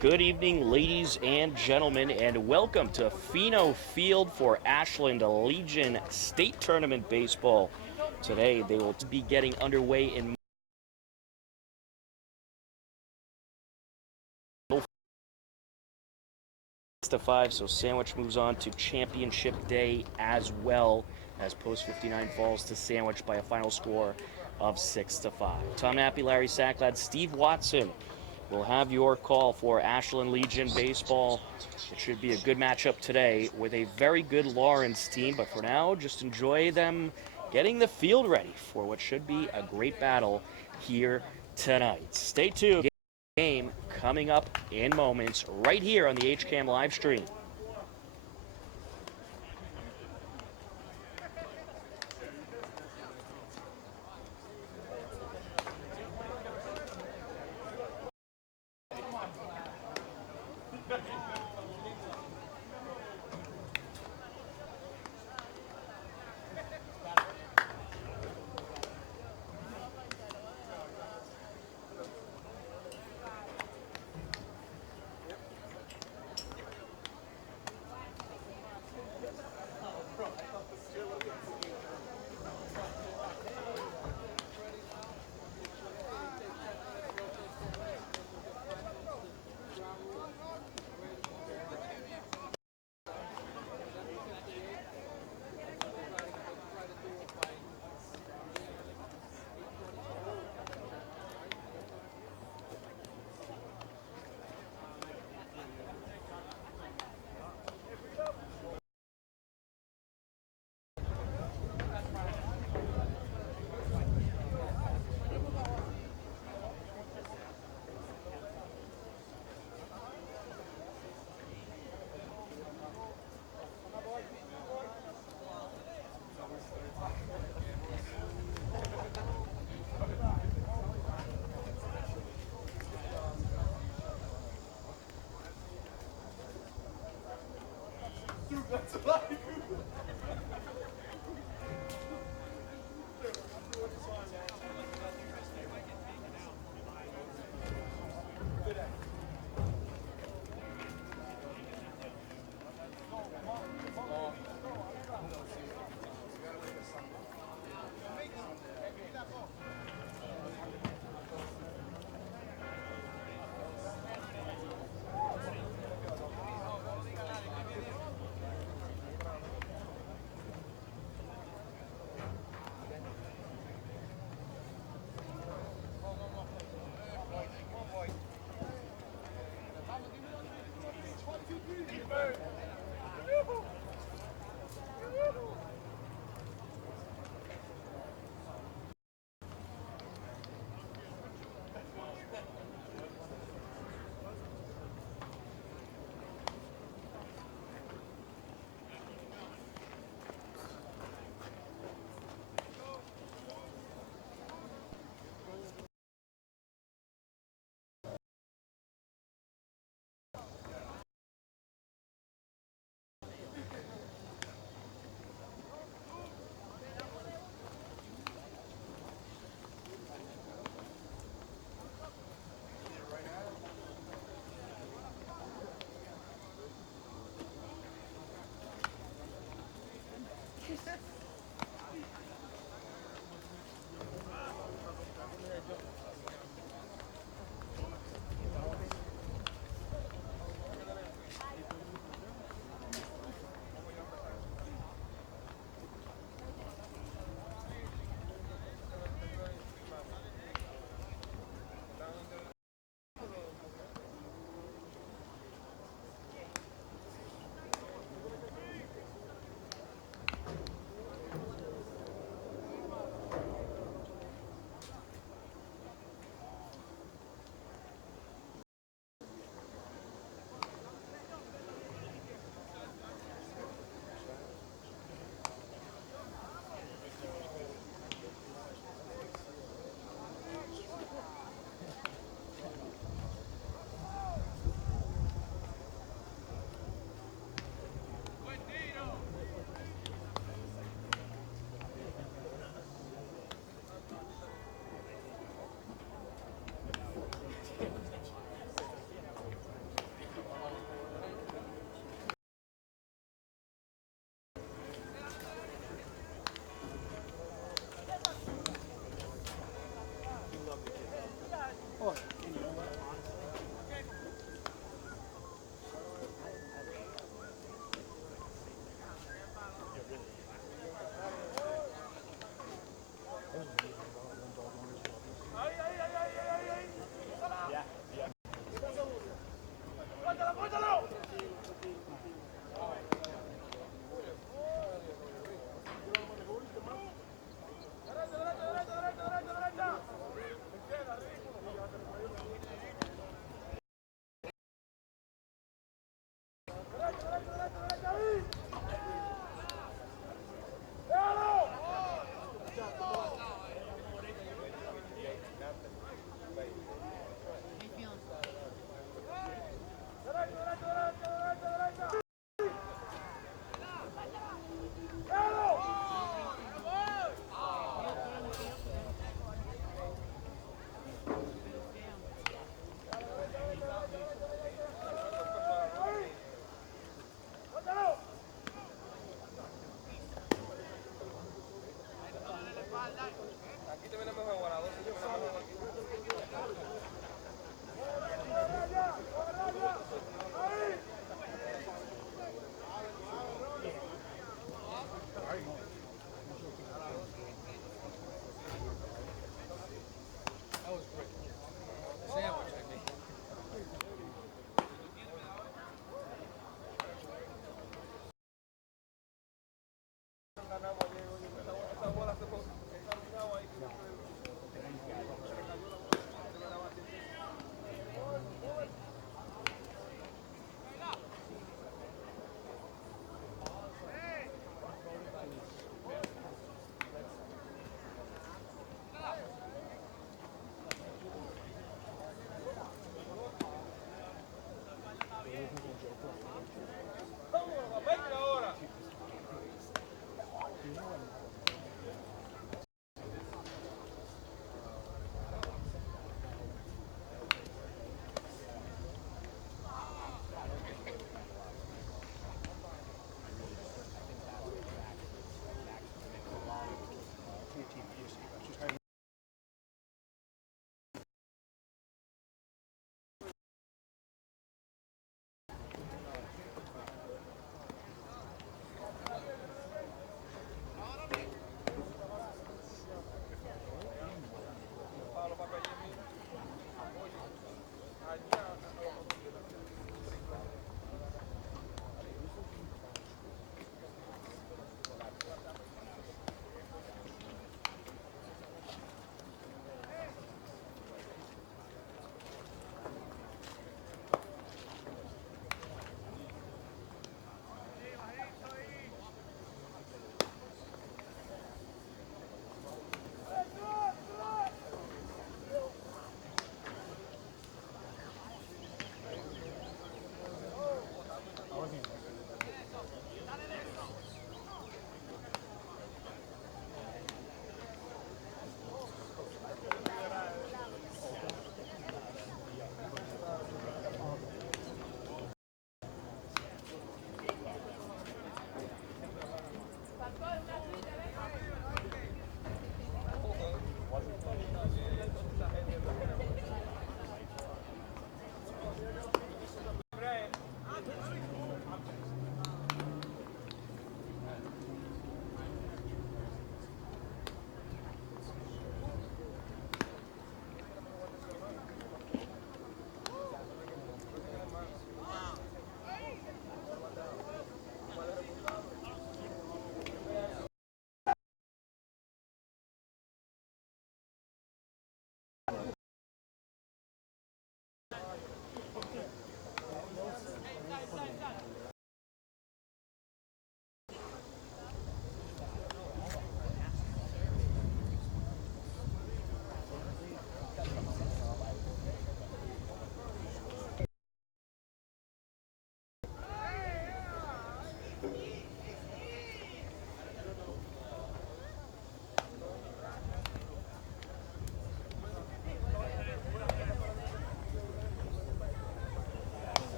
Good evening, ladies and gentlemen, and welcome to Pheno Field for Ashland Legion State Tournament Baseball. Today, they will be getting underway in 6-5, so Sandwich moves on to championship day as well as Post 59 falls to Sandwich by a final score of 6-5. Tom Nappy, Larry Sacklad, Steve Watson will have your call for Ashland Legion Baseball. It should be a good matchup today with a very good Lawrence team, but for now, just enjoy them getting the field ready for what should be a great battle here tonight. Stay tuned. Game coming up in moments right here on the HCAM live stream.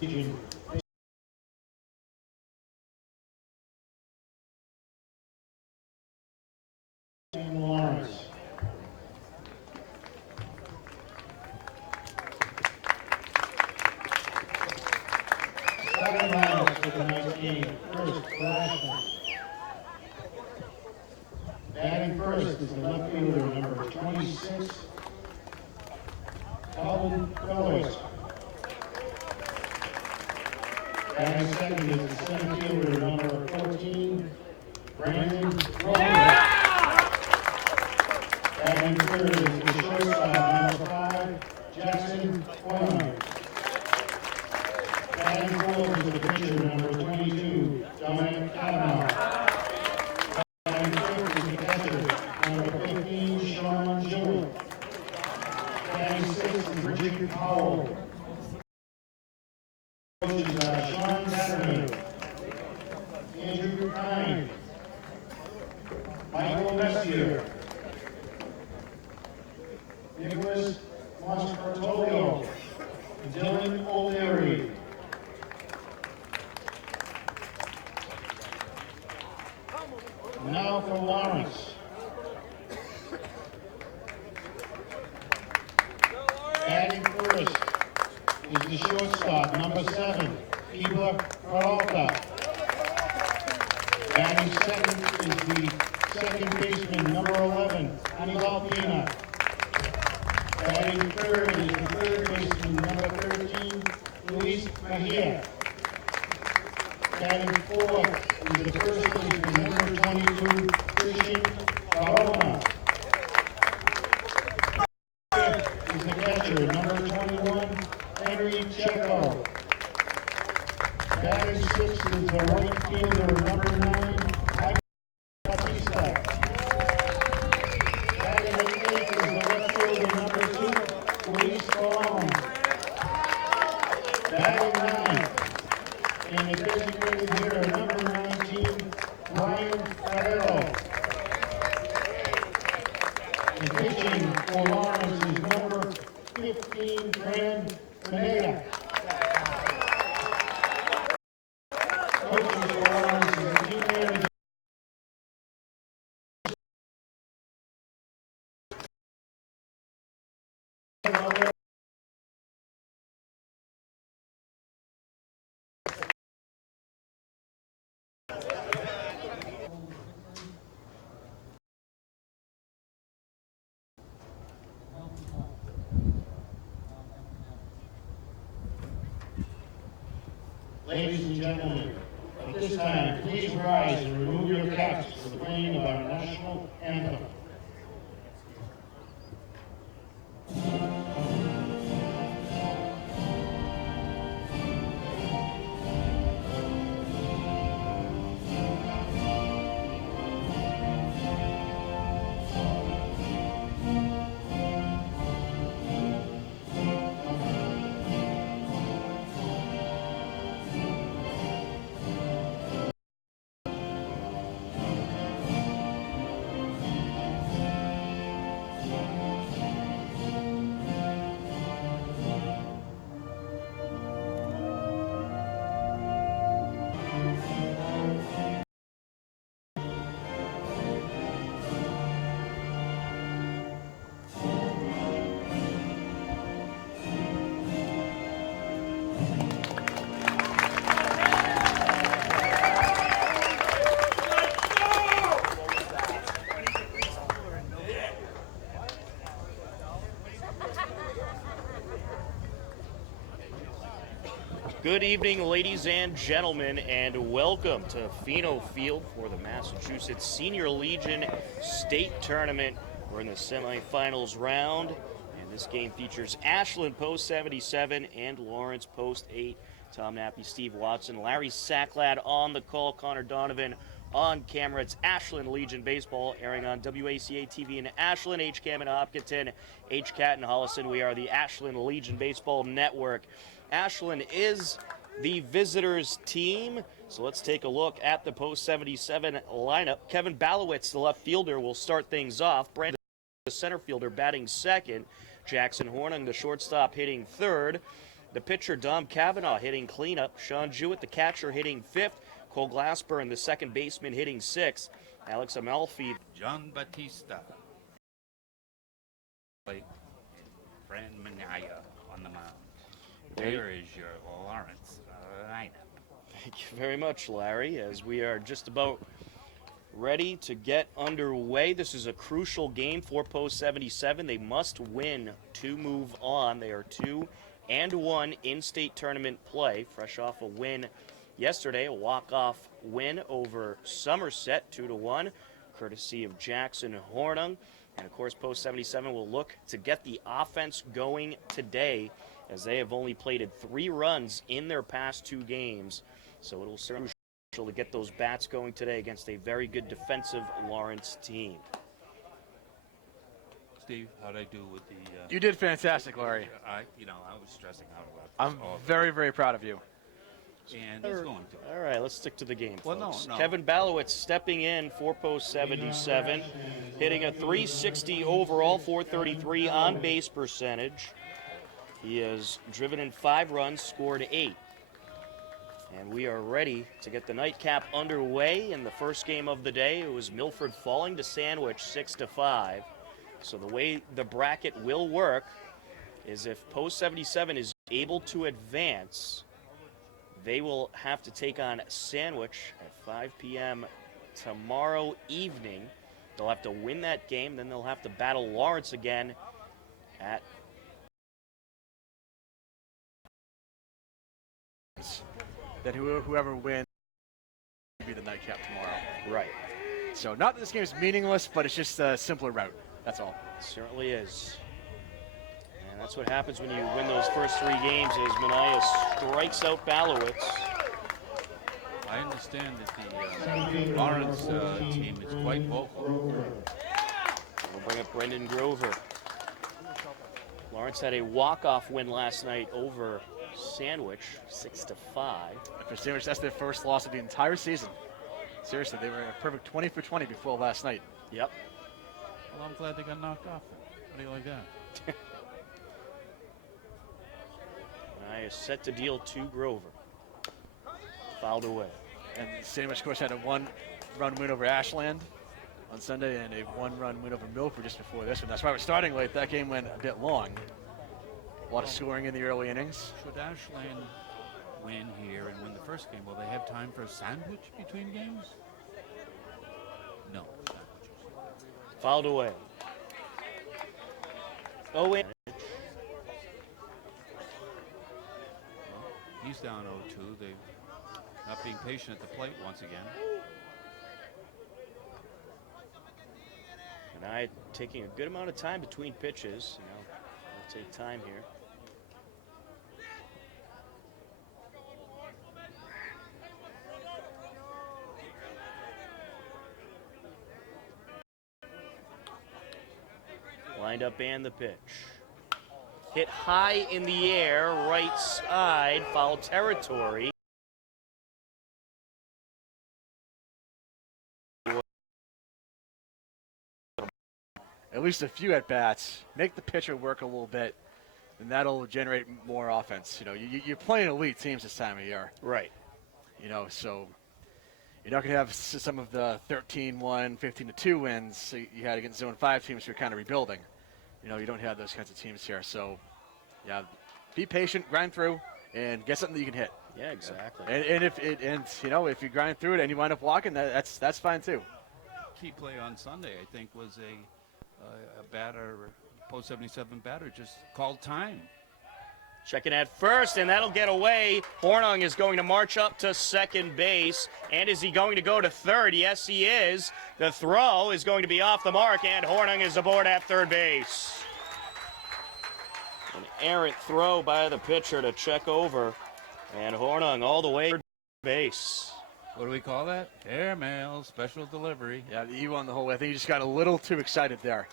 Legion. And Lawrence. Second round for tonight's game. First for Ashland. Batting first is the left fielder, number 26, Calvin Fellows. Batting second is the center fielder, number 14, Brandon Roller. Batting third is the shortstop, number 5, Jackson Horner. Batting fourth is the pitcher, number 22, Dominic Kavanaugh. Batting fifth is the catcher, number 15, Sean Jewell. Batting sixth is Richard Powell. Coaches are Sean Batterman, Andrew Kine, Michael Messier, Nicholas Moscartolio, Dylan O'Leary. Now for Lawrence. Batting first is the shortstop, number 7, Ibra Peralta. Batting second is the second baseman, number 11, Anibal Pina. Batting third is the third baseman, number 13, Luis Mejia. Batting fourth is the first baseman, number 22, Christian Barona. Fifth is the catcher, number 21, Henry Checo. Batting sixth is the right fielder, number 9, Mike Batista. Batting eighth is the left fielder, number 2, Luis Colon. Batting ninth, and the designated hitter, number 19, Ryan Ferrero. And pitching for Lawrence is number 15, Brand Pineda. Coaching for Lawrence is the team manager. Ladies and gentlemen, at this time, please rise and remove your caps for the playing of our national anthem. Good evening, ladies and gentlemen, and welcome to Pheno Field for the Massachusetts Senior Legion State Tournament. We're in the semifinals round, and this game features Ashland post 77 and Lawrence post 8. Tom Nappy, Steve Watson, Larry Sacklad on the call, Connor Donovan on camera. It's Ashland Legion Baseball, airing on WACA TV in Ashland, HCAM in Hopkinton, HCAT in Holliston. We are the Ashland Legion Baseball Network. Ashland is the visitors team, so let's take a look at the post-77 lineup. Kevin Balowitz, the left fielder, will start things off. Brandon, the center fielder, batting second. Jackson Hornung, the shortstop, hitting third. The pitcher, Dom Cavanaugh, hitting cleanup. Sean Jewett, the catcher, hitting fifth. Cole Glassburn, the second baseman, hitting sixth. Alex Amalfi. John Batista. Fran Minaya on the mound. There is your Lawrence lineup. Thank you very much, Larry, as we are just about ready to get underway. This is a crucial game for Post 77. They must win to move on. They are 2-1 in state tournament play, fresh off a win yesterday, a walk-off win over Somerset, 2-1, courtesy of Jackson Hornung. And of course, Post 77 will look to get the offense going today, as they have only plated 3 runs in their past 2 games. So it will certainly be crucial to get those bats going today against a very good defensive Lawrence team. Steve, how'd I do with the... You did fantastic, Larry. I was stressing out about I'm this all very, very proud of you. and it's going to. All right, let's stick to the game, Well, folks. no. Kevin Balowitz stepping in for Post 77, hitting a .360 overall, .433 on base percentage. He has driven in 5 runs, scored 8. And we are ready to get the nightcap underway. In the first game of the day, it was Milford falling to Sandwich 6-5. So the way the bracket will work is if Post 77 is able to advance, they will have to take on Sandwich at 5 p.m. tomorrow evening. They'll have to win that game, then they'll have to battle Lawrence again at... Then whoever wins will be the nightcap tomorrow. Right. So not that this game is meaningless, but it's just a simpler route. That's all. It certainly is. And that's what happens when you win those first 3 games, is Minaya strikes out Balowitz. I understand that the Lawrence team is quite vocal. We'll bring up Brendan Grover. Lawrence had a walk-off win last night over Sandwich, 6-5. For Sandwich, that's their first loss of the entire season. Seriously, they were a perfect 20 for 20 before last night. Yep. Well, I'm glad they got knocked off. How do you like that? Minaya is set to deal to Grover. Fouled away. And Sandwich, of course, had a 1-run win over Ashland on Sunday and a 1-run win over Milford just before this one. That's why we're starting late. That game went a bit long. A lot of scoring in the early innings. Should Ashland win here and win the first game, will they have time for a sandwich between games? No. Fouled away. Owen. He's down 0-2. They're not being patient at the plate once again. And I taking a good amount of time between pitches. It'll take time here. Lined up and the pitch. Hit high in the air, right side, foul territory. At least a few at-bats. Make the pitcher work a little bit, and that'll generate more offense. You're playing elite teams this time of year. Right. So you're not going to have some of the 13-1, 15-2 wins you had against Zone 5 teams who are kind of rebuilding. You don't have those kinds of teams here. So, yeah, be patient, grind through, and get something that you can hit. Yeah, exactly. And if you grind through it and you wind up walking, that's fine too. Key play on Sunday, I think, was a batter, Post 77 batter, just called time. Checking at first, and that'll get away. Hornung is going to march up to second base. And is he going to go to third? Yes, he is. The throw is going to be off the mark, and Hornung is aboard at third base. An errant throw by the pitcher to check over. And Hornung all the way to third base. What do we call that? Airmail, special delivery. Yeah, he won the whole way. I think he just got a little too excited there.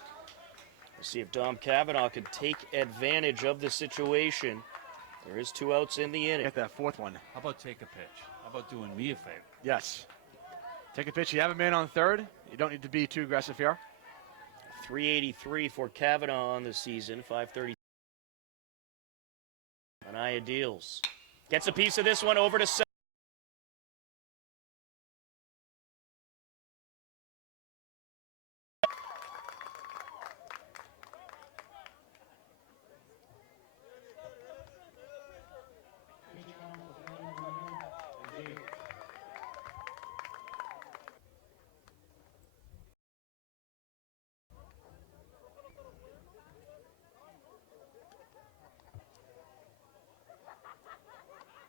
Let's see if Dom Cavanaugh can take advantage of the situation. There is 2 outs in the inning. Get that 4th one. How about take a pitch? How about doing me a favor? Yes. Take a pitch. You have a man on third. You don't need to be too aggressive here. 383 for Cavanaugh on the season, 530. And Kavanaugh deals. Gets a piece of this one over to second.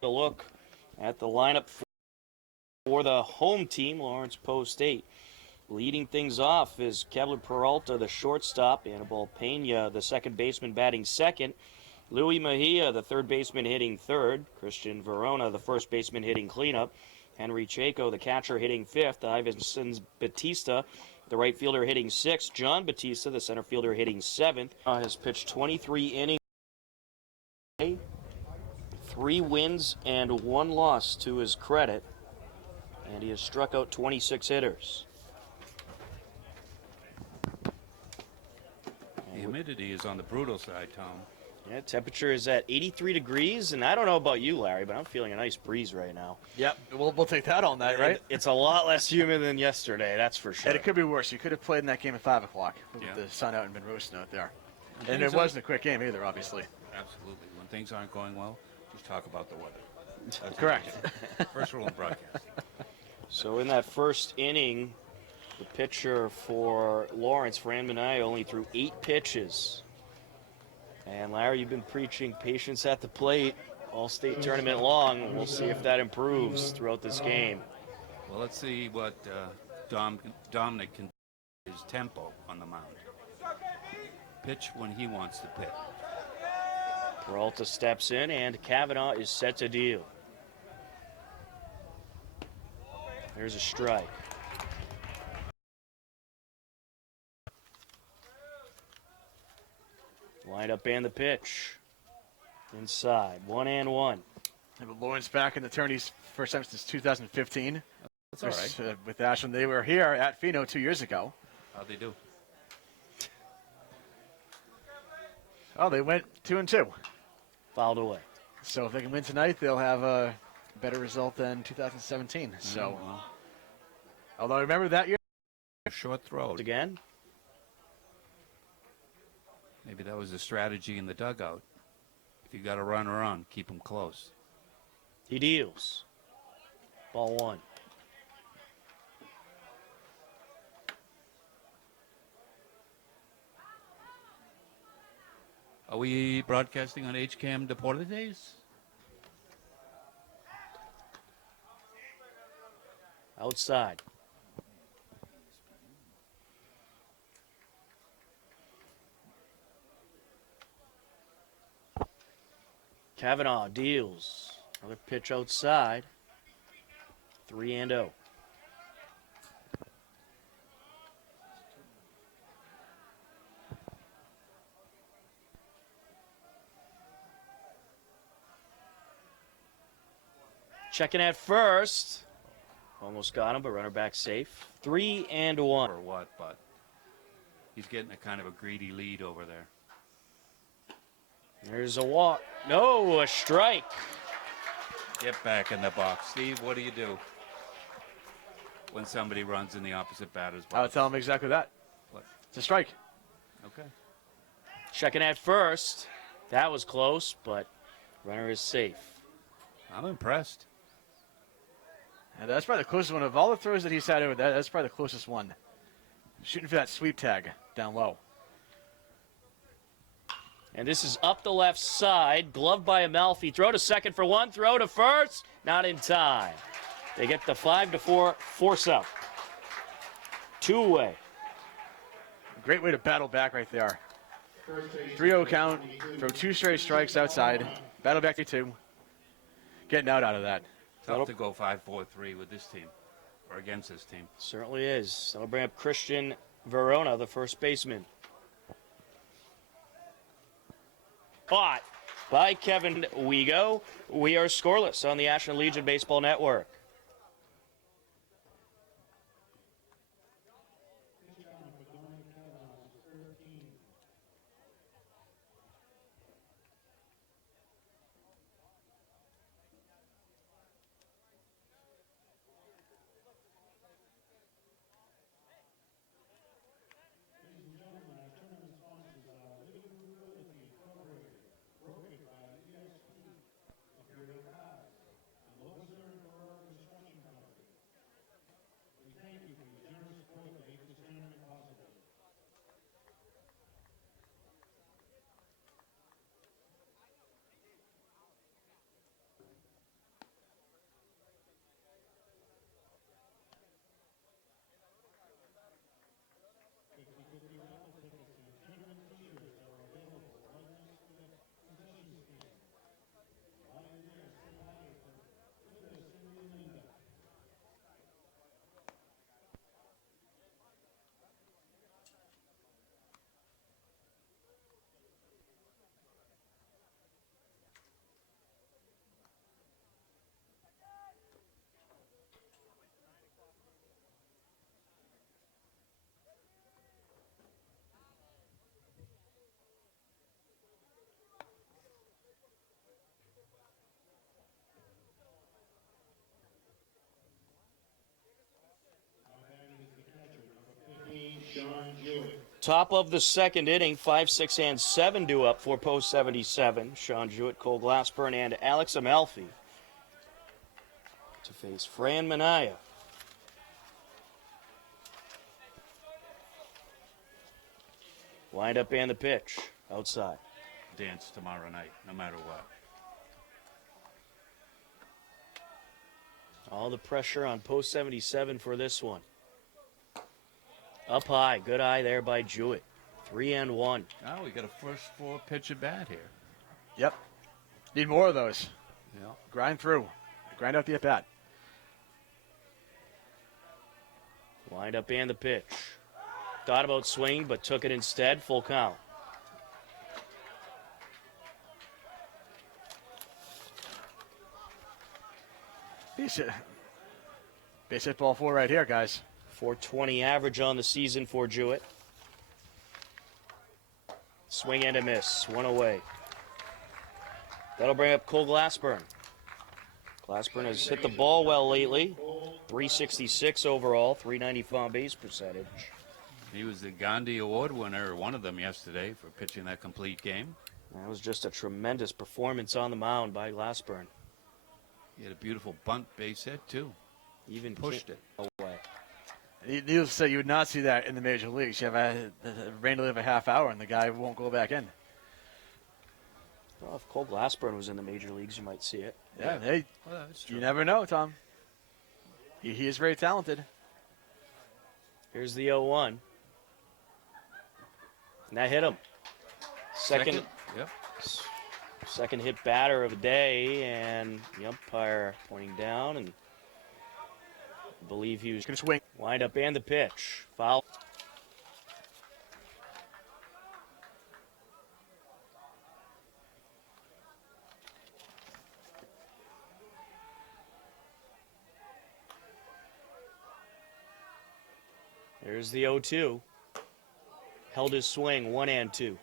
A look at the lineup for the home team, Lawrence Post State. Leading things off is Kevin Peralta, the shortstop, Anibal Pena, the second baseman, batting second, Louis Mejia, the third baseman, hitting third, Christian Verona, the first baseman, hitting cleanup, Henry Chaco, the catcher, hitting fifth, Ivan Batista, the right fielder, hitting sixth, John Batista, the center fielder, hitting seventh. Has pitched 23 innings. 3 wins and 1 loss to his credit, and he has struck out 26 hitters. The humidity is on the brutal side, Tom. Yeah, temperature is at 83 degrees, and I don't know about you, Larry, but I'm feeling a nice breeze right now. Yep, we'll take that all night, right? It's a lot less humid than yesterday, that's for sure. And it could be worse. You could have played in that game at 5 o'clock with Yeah. the sun out and been roasting out there. And things it are- wasn't a quick game either, obviously. Absolutely. When things aren't going well, just talk about the weather. That's Correct. First rule in broadcasting. So in that first inning, the pitcher for Lawrence, Fran Minaya, only threw 8 pitches. And Larry, you've been preaching patience at the plate all state tournament long. We'll see if that improves throughout this game. Well, let's see what Dominic can do, his tempo on the mound. Pitch when he wants to pitch. Peralta steps in, and Kavanaugh is set to deal. There's a strike. Line up and the pitch. Inside, 1-1. And with Lawrence back in the tourneys first time since 2015. That's all right. With Ashland, they were here at Pheno 2 years ago. How'd they do? Oh, they went 2-2. Fouled away. So if they can win tonight, they'll have a better result than 2017. So, well, although I remember that year. short throw. Again. Maybe that was a strategy in the dugout. If you got a runner on, keep him close. He deals. Ball 1. Are we broadcasting on HCAM Deportes? Outside. Kavanaugh deals. Another pitch outside. 3-0. Checking at first. Almost got him, but runner back safe. 3-1. Or what, but he's getting a kind of a greedy lead over there. There's a walk. No, a strike. Get back in the box. Steve, what do you do when somebody runs in the opposite batter's box? I'll tell them exactly that. What? It's a strike. Okay. Checking at first. That was close, but runner is safe. I'm impressed. And that's probably the closest one of all the throws that he's had over that. That's probably the closest one. Shooting for that sweep tag down low. And this is up the left side. Gloved by Amalfi. Throw to second for 1. Throw to first. Not in time. They get the 5-4 force out. 2 away. Great way to battle back right there. 3-0 count. Throw 2 straight strikes outside. Battle back to 2. Getting out of that. Tough to go 5-4-3 with this team or against this team. Certainly is. That'll bring up Christian Verona, the first baseman. Caught by Kevin Wego. We are scoreless on the Ashland Legion Baseball Network. Top of the second inning, 5, 6, and 7 due up for post 77. Sean Jewett, Cole Glassburn, and Alex Amalfi to face Fran Minaya. Wind up and the pitch outside. Dance tomorrow night, no matter what. All the pressure on post 77 for this one. Up high, good eye there by Jewett. 3-1. Now we got a first 4 pitch at bat here. Yep. Need more of those. Yeah. Grind through. Grind out the at-bat. Wind up and the pitch. Thought about swinging, but took it instead. Full count. Base hit ball 4 right here, guys. 420 average on the season for Jewett. Swing and a miss. One away. That'll bring up Cole Glassburn. Glassburn has hit the ball well lately. 366 overall, 390 on base percentage. He was the Gandhi Award winner, one of them yesterday, for pitching that complete game. That was just a tremendous performance on the mound by Glassburn. He had a beautiful bunt base hit, too. Even Pushed it away. Needless to say, you would not see that in the major leagues. You have a rain delay of a half hour, and the guy won't go back in. Well, if Cole Glassburn was in the major leagues, you might see it. Yeah, hey, Well, that's true. you never know, Tom. He is very talented. Here's the 0-1. And that hit him. Second Yep. Second hit batter of the day, and the umpire pointing down, and I believe he was Going to swing. wind up and the pitch. Foul. There's the 0-2. Held his swing, 1-2.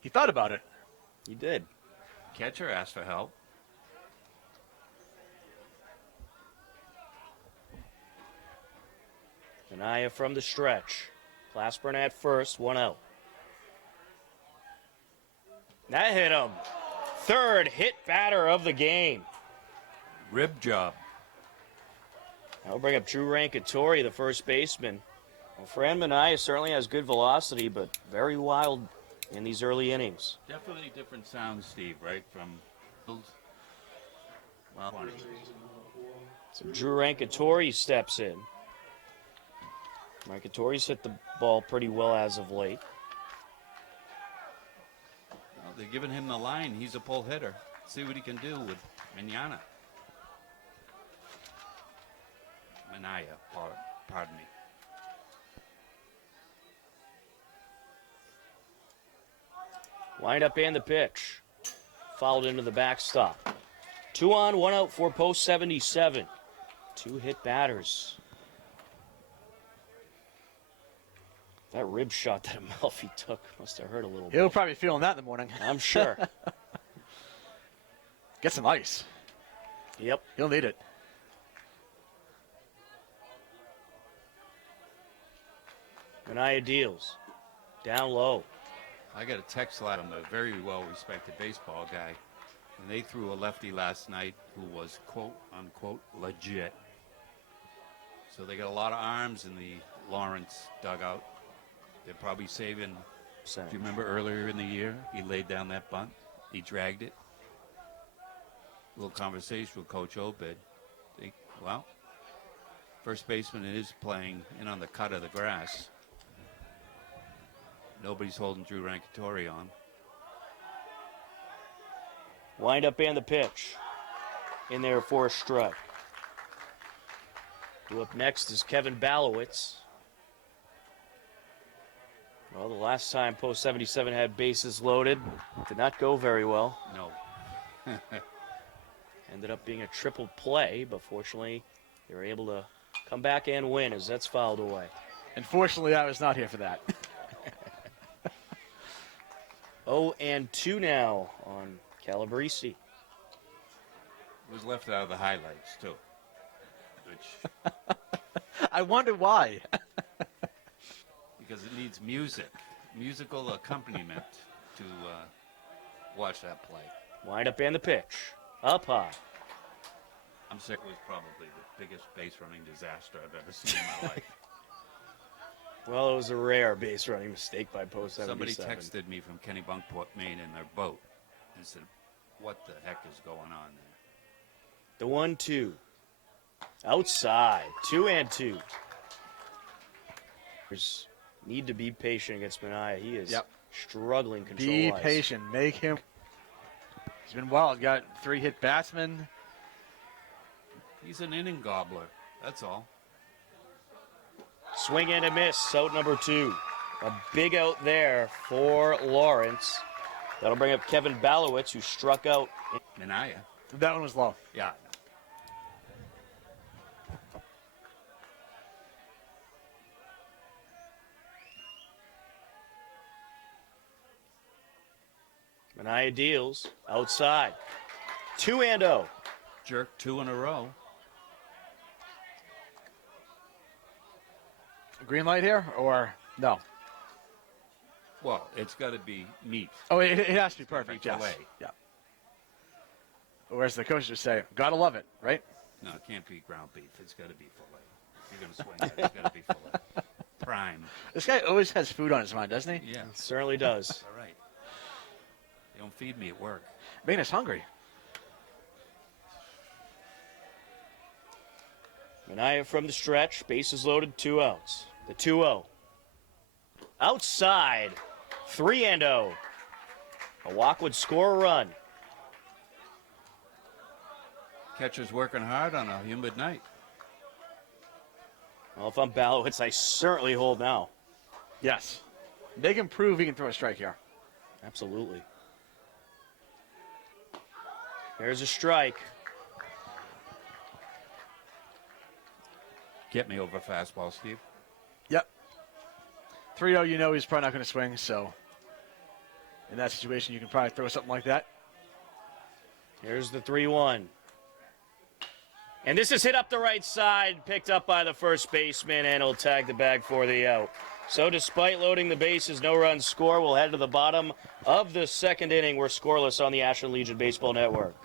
He thought about it. He did. Catcher asked for help. Minaya from the stretch. Glassburn at first, 1 out. That hit him. Third hit batter of the game. Rib job. That'll bring up Drew Rankatori, the first baseman. Well, Fran Minaya certainly has good velocity, but very wild in these early innings. Definitely different sound, Steve, right? From well, So Drew Rankatori steps in. Rankatori's hit the ball pretty well as of late. well, they're giving him the line. He's a pull hitter. See what he can do with Minaya. Pardon me. Wind up and the pitch. Fouled into the backstop. 2 on, 1 out for post 77. 2 hit batters. That rib shot that Amalfi took must have hurt a little bit. He'll probably be feeling that in the morning. I'm sure. Get some ice. Yep. He'll need it. Minaya deals. Down low. I got a text line from a very well-respected baseball guy, and they threw a lefty last night who was quote-unquote legit. So they got a lot of arms in the Lawrence dugout. They're probably saving. Do you remember earlier in the year he laid down that bunt? He dragged it. A little conversation with Coach Obed. Well, first baseman is playing in on the cut of the grass. Nobody's holding Drew Rankatori on. Wind up and the pitch. In there for a strike. Who up next is Kevin Balowitz. Well, the last time post 77 had bases loaded, did not go very well. No. Ended up being a triple play, but fortunately they were able to come back and win as that's fouled away. Unfortunately, I was not here for that. 0-2 now on Calabrese. It was left out of the highlights, too. Which I wonder why. Because it needs musical accompaniment to watch that play. Wind up and the pitch. Up high. I'm sick. It was probably the biggest base running disaster I've ever seen in my life. Well, it was a rare base running mistake by post 77. Somebody texted me from Kennebunkport, Maine, in their boat and said, "What the heck is going on there?" The 1-2. Outside. 2-2. Need to be patient against Minaya. He is struggling control-wise. Be patient. Make him. He's been wild. Got 3 hit batsmen. He's an inning gobbler. That's all. Swing and a miss. Out number 2. A big out there for Lawrence. That'll bring up Kevin Balowitz, who struck out. Minaya. That one was low. Yeah. Minaya deals. Outside. 2-0. Jerk 2 in a row. Green light here or no? Well, it's got to be meat. Oh, it has to be gotta perfect. be Yes. filet. Yeah. Whereas the coaches would say, "Gotta love it," right? No, it can't be ground beef. It's got to be filet. If you're going to swing it, it's got to be filet. Prime. This guy always has food on his mind, doesn't he? Yeah. Certainly does. All right. They don't feed me at work. Making us hungry. Minaya from the stretch. Bases loaded. 2 outs. The 2-0. Outside. 3-0. A walk would score a run. Catcher's working hard on a humid night. Well, if I'm Balowitz, I certainly hold now. Yes. Make him prove he can throw a strike here. Absolutely. There's a strike. Get me over fastball, Steve. Yep. 3-0, you know he's probably not going to swing, so in that situation, you can probably throw something like that. Here's the 3-1. And this is hit up the right side, picked up by the first baseman, and he'll tag the bag for the out. So despite loading the bases, no runs score. We'll head to the bottom of the second inning. We're scoreless on the Ashland Legion Baseball Network.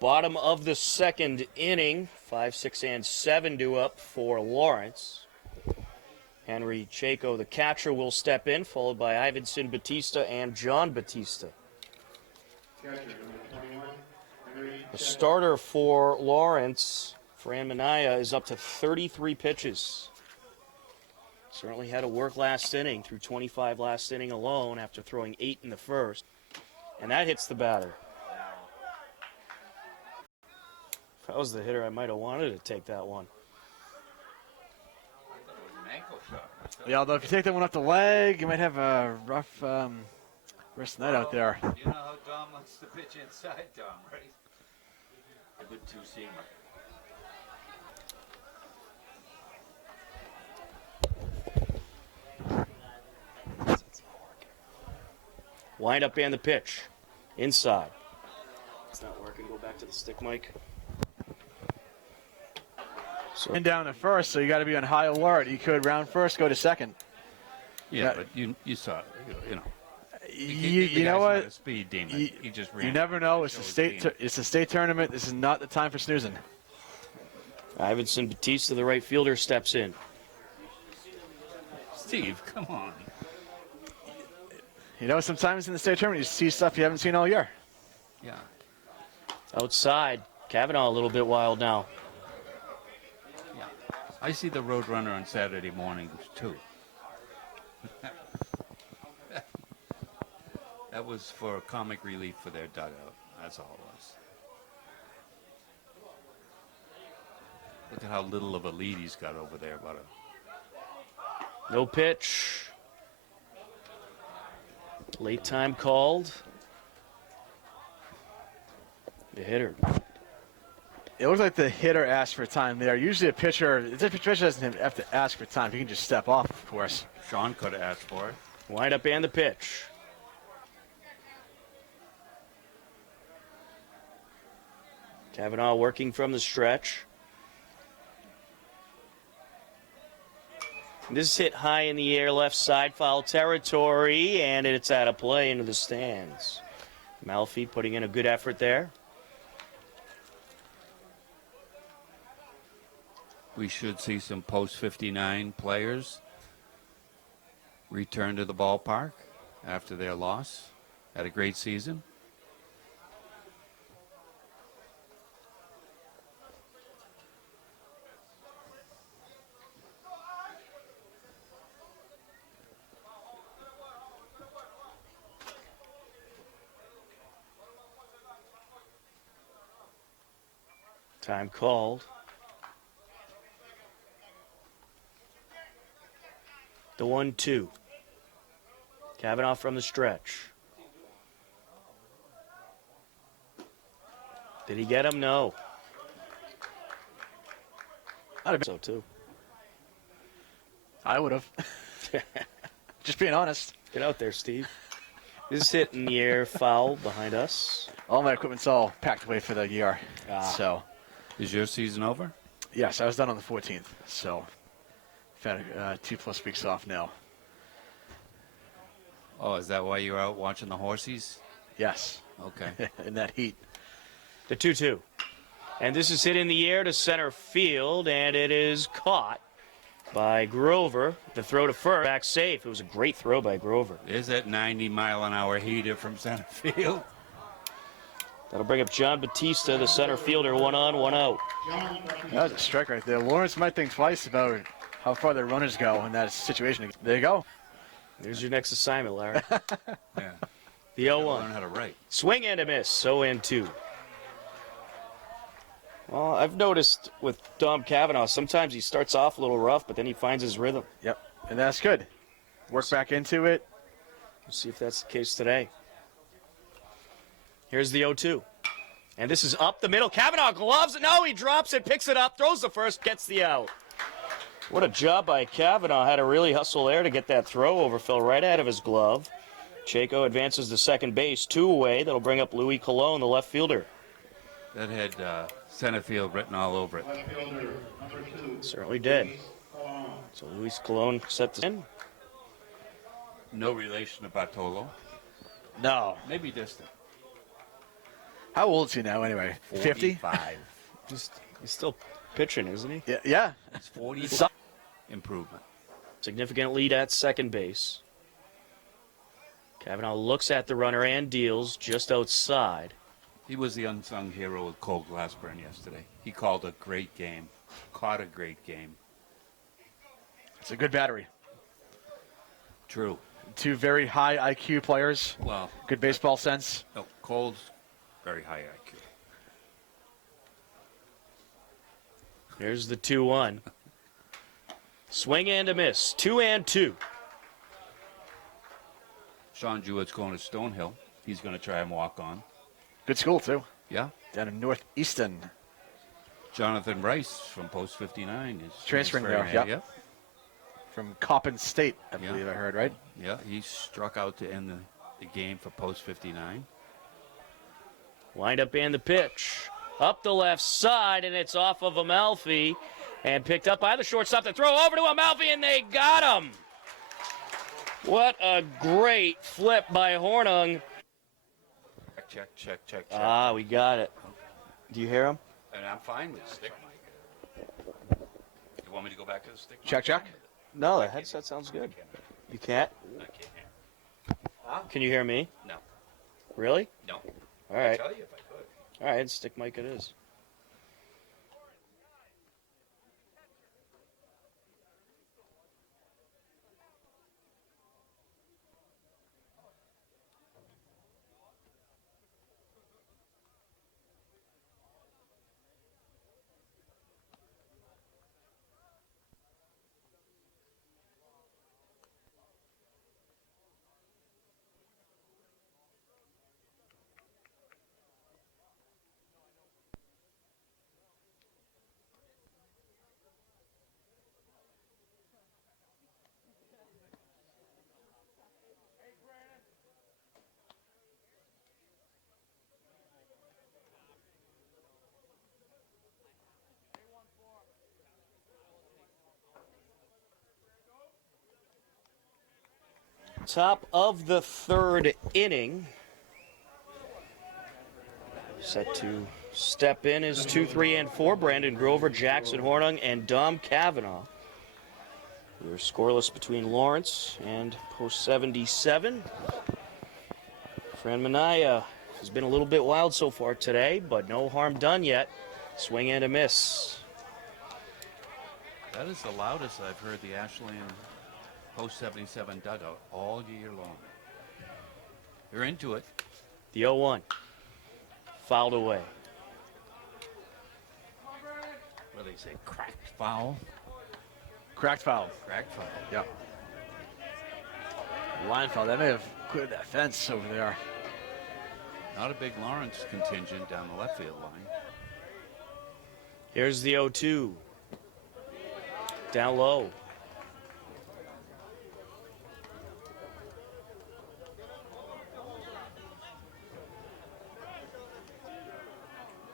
Bottom of the second inning, 5, 6, and 7 due up for Lawrence. Henry Chaco, the catcher, will step in, followed by Ivanson Batista and John Batista. The starter for Lawrence, Fran Minaya, is up to 33 pitches. Certainly had to work last inning, through 25 last inning alone after throwing 8 in the first. And that hits the batter. If I was the hitter, I might have wanted to take that one. Yeah, although if you take that one off the leg, you might have a rough rest of the night out there. You know how Dom likes to pitch inside, Dom, right? A good two-seamer. Wind up and the pitch. Inside. It's not working. Go back to the stick, Mike. And down to first, so you got to be on high alert. He could round first, go to second. Yeah, but you saw, you know. You know what? Not a speed demon. He just ran. You never know. It's Shows it's a state tournament. This is not the time for snoozing. Iverson Batista, the right fielder, steps in. Steve, come on. You know, sometimes in the state tournament, you see stuff you haven't seen all year. Yeah. Outside, Kavanaugh a little bit wild now. Yeah. I see the Roadrunner on Saturday mornings too. That was for comic relief for their dugout. That's all it was. Look at how little of a lead he's got over there, Butter. No pitch. Late time called. The hitter. It looks like the hitter asked for time there. Usually a pitcher doesn't have to ask for time. He can just step off, of course. Sean could have asked for it. Wind up and the pitch. Kavanaugh working from the stretch. This is hit high in the air, left side, foul territory, and it's out of play into the stands. Malfi putting in a good effort there. We should see some post-59 players return to the ballpark after their loss. Had a great season. Time called. The 1-2. Kavanaugh from the stretch. Did he get him? No. I'd have been so too. I would have. Just being honest. Get out there, Steve. This is hit in the air, foul behind us. All my equipment's all packed away for the year. So, Is your season over? yes, I was done on the 14th. So, I've had 2+ weeks off now. Oh, is that why you're out watching the horsies? Yes, Okay. in that heat. The 2-2. And this is hit in the air to center field, and it is caught by Grover. The throw to first. Back safe. It was a great throw by Grover. There's that 90-mile-an-hour heater from center field. That'll bring up John Batista, the center fielder. 1 on, 1 out. That was a strike right there. Lawrence might think twice about how far their runners go in that situation. There you go. There's your next assignment, Larry. Yeah. The 0-1. Learn how to write. Swing and a miss. 0-2. Well, I've noticed with Dom Kavanaugh, sometimes he starts off a little rough, but then he finds his rhythm. Yep, and that's good. Work back into it. We'll see if that's the case today. Here's the 0-2. And this is up the middle. Kavanaugh gloves it. No, he drops it, picks it up, throws the first, gets the out. What a job by Kavanaugh. Had to really hustle there to get that throw over. Fell right out of his glove. Chaco advances to second base, 2 away. That'll bring up Louis Colon, the left fielder. That had center field written all over it. Certainly did. So Luis Colon set the in. No relation to Bartolo. No. Maybe distant. How old is he now, anyway? 50? 45. He's still pitching, isn't he? Yeah. Yeah. It's 40. Improvement. Significant lead at second base. Kavanaugh looks at the runner and deals just outside. He was the unsung hero of Cole Glassburn yesterday. He called a great game. Caught a great game. It's a good battery. True. 2 very high IQ players. Well, Good baseball sense. no, Cole's very high IQ. Here's the 2-1. Swing and a miss. 2-2. Sean Jewett's going to Stonehill. He's going to try and walk on. Good school, too. Yeah. Down in Northeastern. Jonathan Rice from Post 59 is Transferring there, in. yeah. From Coppin State, I Yeah. believe I heard, right? Yeah, he struck out to end the game for Post 59. Wind up and the pitch. Up the left side, and it's off of Amalfi. And picked up by the shortstop. The throw over to Amalfi, and they got him. What a great flip by Hornung. Check. Ah, we got it. Do you hear him? And I'm fine with stick mic. You want me to go back to the stick mic? Check. No, the headset sounds good. You can't? I can't hear. Can you hear me? No. Really? No. All right. I'd tell you if I could. All right, stick mic it is. Top of the third inning. Set to step in is 2, 3, and 4. Brandon Grover, Jackson Hornung, and Dom Cavanaugh. We're scoreless between Lawrence and post 77. Fran Minaya has been a little bit wild so far today, but no harm done yet. Swing and a miss. That is the loudest I've heard the Ashland post 77 dugout all year long. You're into it. The 0-1. Fouled away. What do they say? Cracked foul? Cracked foul. Cracked foul. Yep. Line foul. That may have cleared that fence over there. Not a big Lawrence contingent down the left field line. Here's the 0-2. Down low.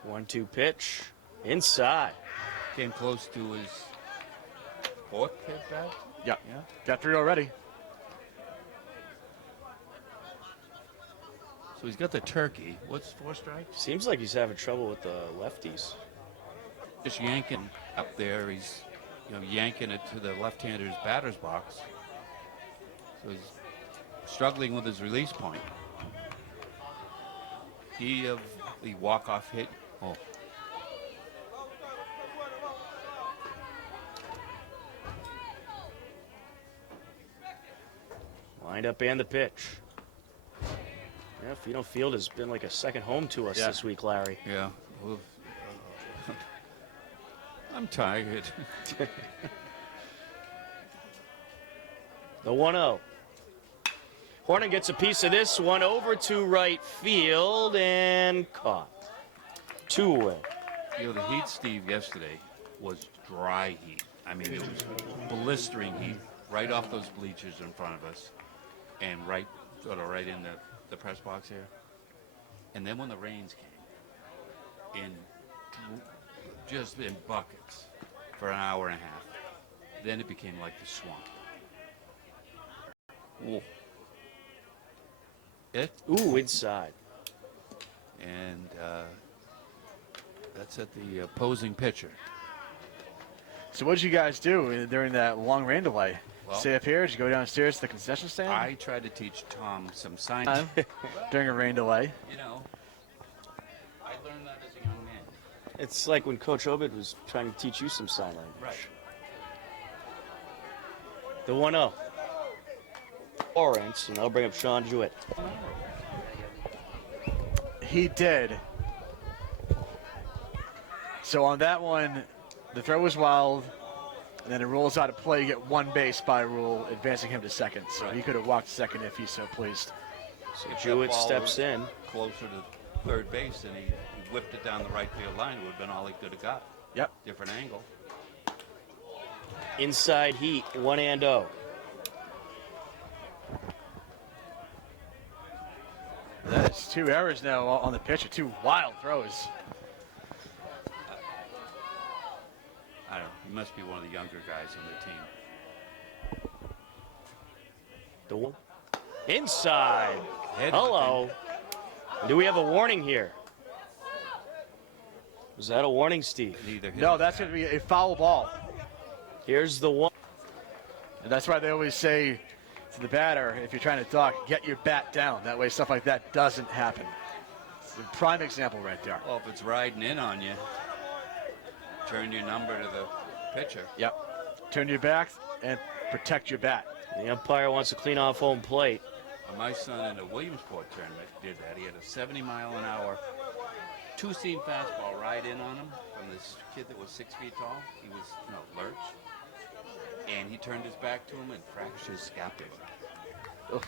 One-two pitch. Inside. Came close to his fourth pitch back. Yep. Yeah. Got 3 already. So he's got the turkey. What's 4 strikes? Seems like he's having trouble with the lefties. Just yanking up there. He's, yanking it to the left-hander's batter's box. So he's struggling with his release point. The walk-off hit. Oh. Lined up and the pitch. Yeah, Fino Field has been like a second home to us this week, Larry. Yeah. Well, I'm tired. The 1-0. Hornung gets a piece of this one over to right field and caught. 2 away. The heat, Steve, yesterday was dry heat. I mean, it was blistering heat right off those bleachers in front of us and right in the press box here. And then when the rains came, just in buckets for an hour and a half, then it became like the swamp. Whoa. Ooh, inside. And that's at the opposing pitcher. So what did you guys do during that long rain delay? Well, Stay up here? Did you go downstairs to the concession stand? I tried to teach Tom some sign. During a rain delay. I learned that as a young man. It's like when Coach Obed was trying to teach you some sign language. Right. The 1-0. Lawrence, and I'll bring up Sean Jewett. He did. So on that one, the throw was wild, and then it rolls out of play. You get 1 base by rule, advancing him to second. So he could have walked second if he's so pleased. So If that Jewett ball steps was in. closer to third base, and he whipped it down the right field line. It would have been all he could have got. Yep. Different angle. Inside heat, 1-0. That's 2 errors now on the pitcher. 2 wild throws. I don't know. He must be one of the younger guys on the team. The one inside. Head Hello. Do we have a warning here? Was that a warning, Steve? Neither hit No, his that's bat. going to be a foul ball. Here's the one. And that's why they always say to the batter, if you're trying to duck, get your bat down. That way stuff like that doesn't happen. It's a prime example right there. Well, if it's riding in on you, turn your number to the pitcher. Yep. Turn your back and protect your bat. The umpire wants to clean off home plate. My son in the Williamsport tournament did that. He had a 70-mile-an-hour two-seam fastball right in on him from this kid that was 6 feet tall. He was, lurch. And he turned his back to him and fractured his scapula. Ugh.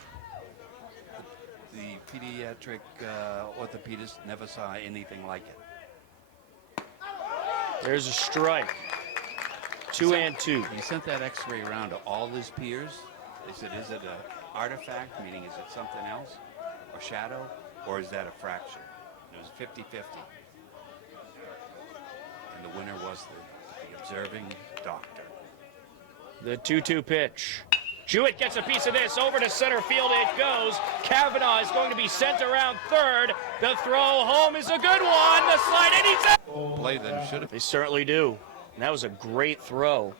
The pediatric orthopedist never saw anything like it. There's a strike. 2-2. He sent that x-ray around to all his peers. They said, is it an artifact, meaning is it something else, or shadow, or is that a fracture? And it was 50-50. And the winner was the observing doctor. The 2-2 pitch. Jewett gets a piece of this. Over to center field it goes. Kavanaugh is going to be sent around third. The throw home is a good one. The slide, and he's out. Play them should have. They certainly do. And that was a great throw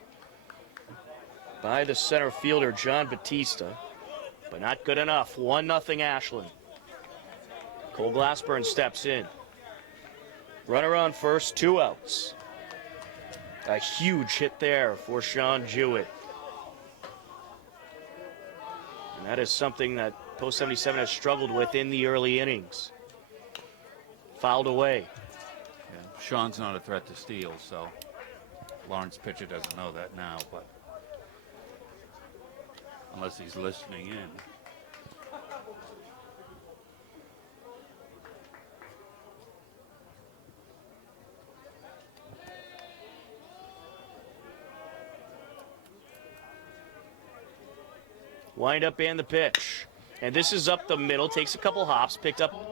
by the center fielder, John Batista. But not good enough. 1-0 Ashland. Cole Glassburn steps in. Runner on first, 2 outs. A huge hit there for Sean Jewett. And that is something that Post 77 has struggled with in the early innings. Fouled away. Yeah. Sean's not a threat to steal, so Lawrence pitcher doesn't know that now, but unless he's listening in. Wind up and the pitch. And this is up the middle, takes a couple hops, picked up.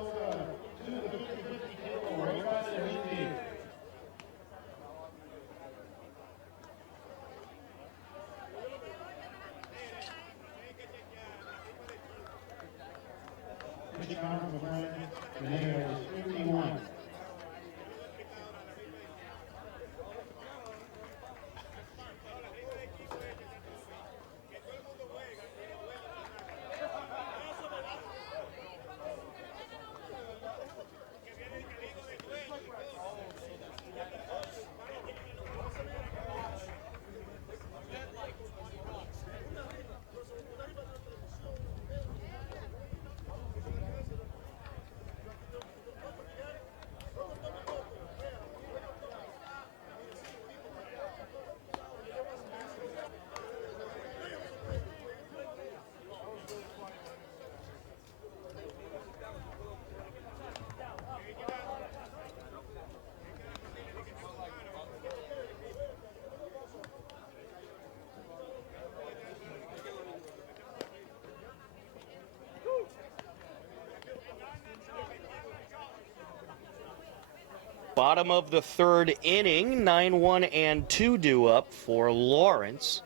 Bottom of the third inning, 9-1 and 2 due up for Lawrence.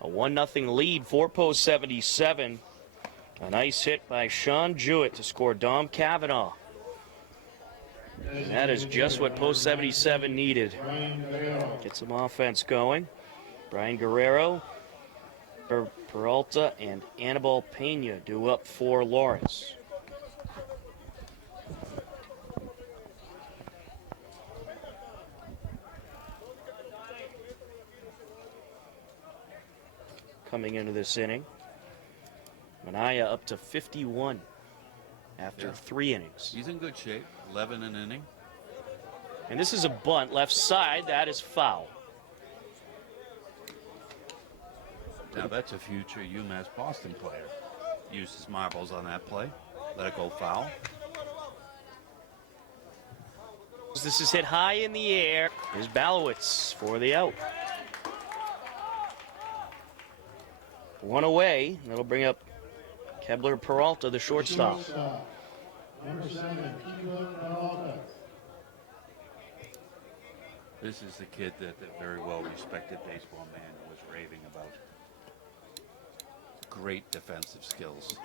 A 1-0 lead for Post 77. A nice hit by Sean Jewett to score Dom Kavanaugh. And that is just what Post 77 needed. Get some offense going. Brian Guerrero, Peralta, and Anibal Pena due up for Lawrence. Coming into this inning, Manaya up to 51 after 3 innings. He's in good shape, 11 an inning. And this is a bunt left side, that is foul. Now that's a future UMass Boston player. Used his marbles on that play. Let it go foul. This is hit high in the air. Here's Balowitz for the out. 1 away. That'll bring up Kebler Peralta, the shortstop. Number 7, Kebler Peralta. This is the kid that the very well-respected baseball man was raving about. Great defensive skills.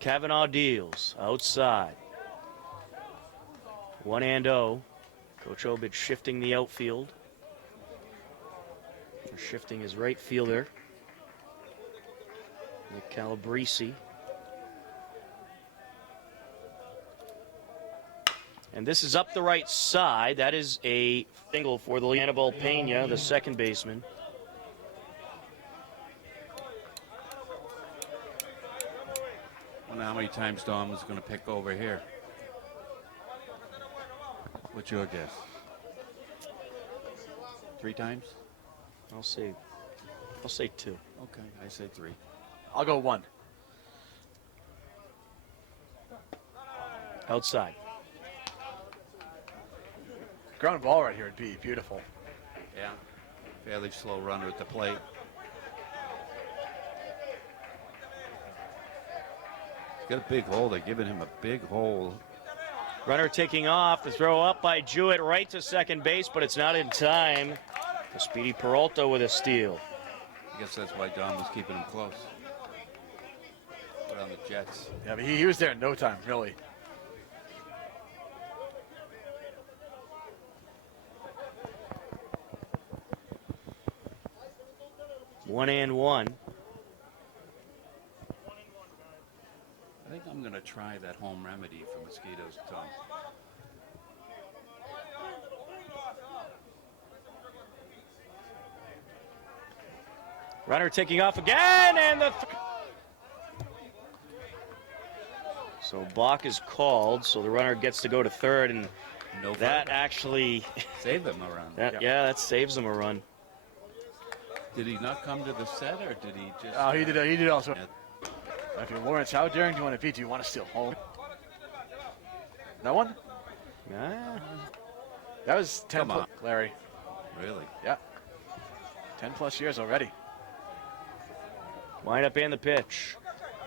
Kavanaugh deals outside. 1-0. Coach Obid shifting the outfield. Shifting his right fielder, Nick Calabrese. And this is up the right side. That is a single for the Anibal Pena, the second baseman. I wonder how many times Dom is going to pick over here. What's your guess? 3 times? I'll say 2. Okay, I say 3. I'll go 1. Outside. Ground ball right here would be beautiful. Yeah. Fairly slow runner at the plate. He's got a big hole. They're giving him a big hole. Runner taking off. The throw up by Jewett right to second base, but it's not in time. The speedy Peralta with a steal. I guess that's why Dom was keeping him close. Put on the Jets. Yeah, but he was there in no time, really. One and one. I think I'm going to try that home remedy for mosquitoes, Tom. Runner taking off again, and the so balk is called, so the runner gets to go to third, and No that further. actually Save them around. that saves him a run. Did he not come to the set, or did he just? Oh, he did. He did also. Yeah. If you're Lawrence, how daring do you want to be? Do you want to steal home? No one? Ah, That was 10 Come on. Larry. Really? Yeah. 10 plus years already. wind up and the pitch.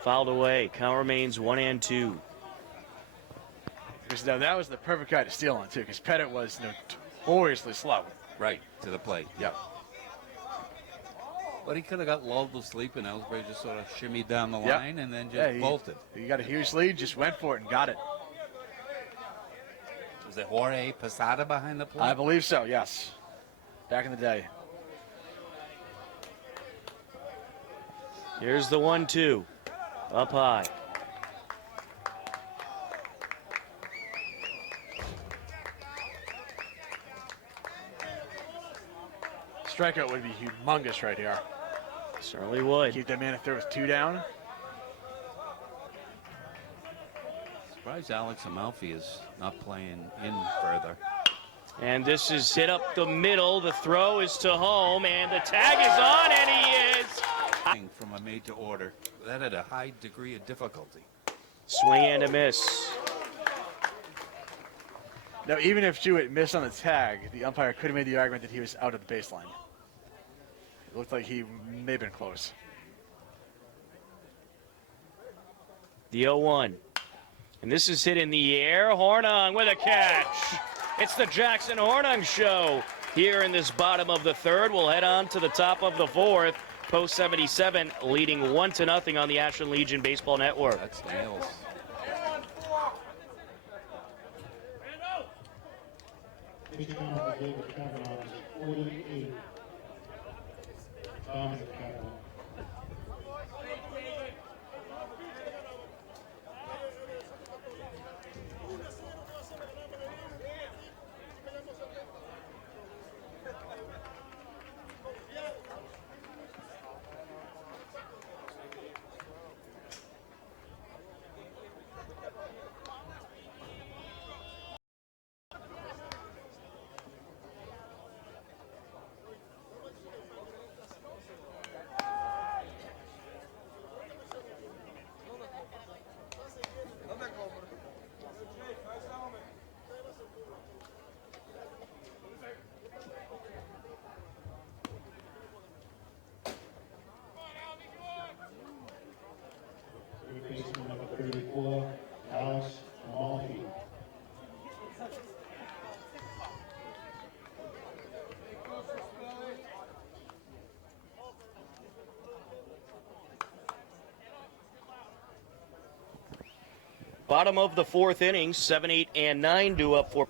Fouled away. Count remains 1 and 2. Because now that was the perfect guy to steal on, too, because Pettit was notoriously slow. Right, to the plate. Yeah. But he could have got lulled to sleep, and Ellsbury just sort of shimmied down the Yep. line and then just Yeah, bolted. He got a huge lead, just went for it and got it. Was it Jorge Posada behind the plate? I believe so, yes. Back in the day. Here's the 1-2. Up high. Strikeout would be humongous right here. Certainly would. Keep that man if there was 2 down. Surprised Alex Amalfi is not playing in further. And this is hit up the middle. The throw is to home, and the tag is on, and he is. From a made to order. That had a high degree of difficulty. Swing and a miss. Now, even if Jewett missed on the tag, the umpire could have made the argument that he was out of the baseline. It looked like he may have been close. The 0-1. And this is hit in the air. Hornung with a catch. It's the Jackson Hornung show here in this bottom of the third. We'll head on to the top of the fourth. Post 77 leading 1-0 on the Ashland Legion Baseball Network. That's nails. Pitching off the David Kavanaugh is 48. Dominic Kavanaugh. 34, Alex Amalfi. Bottom of the fourth inning, 7, 8, and 9 due up for.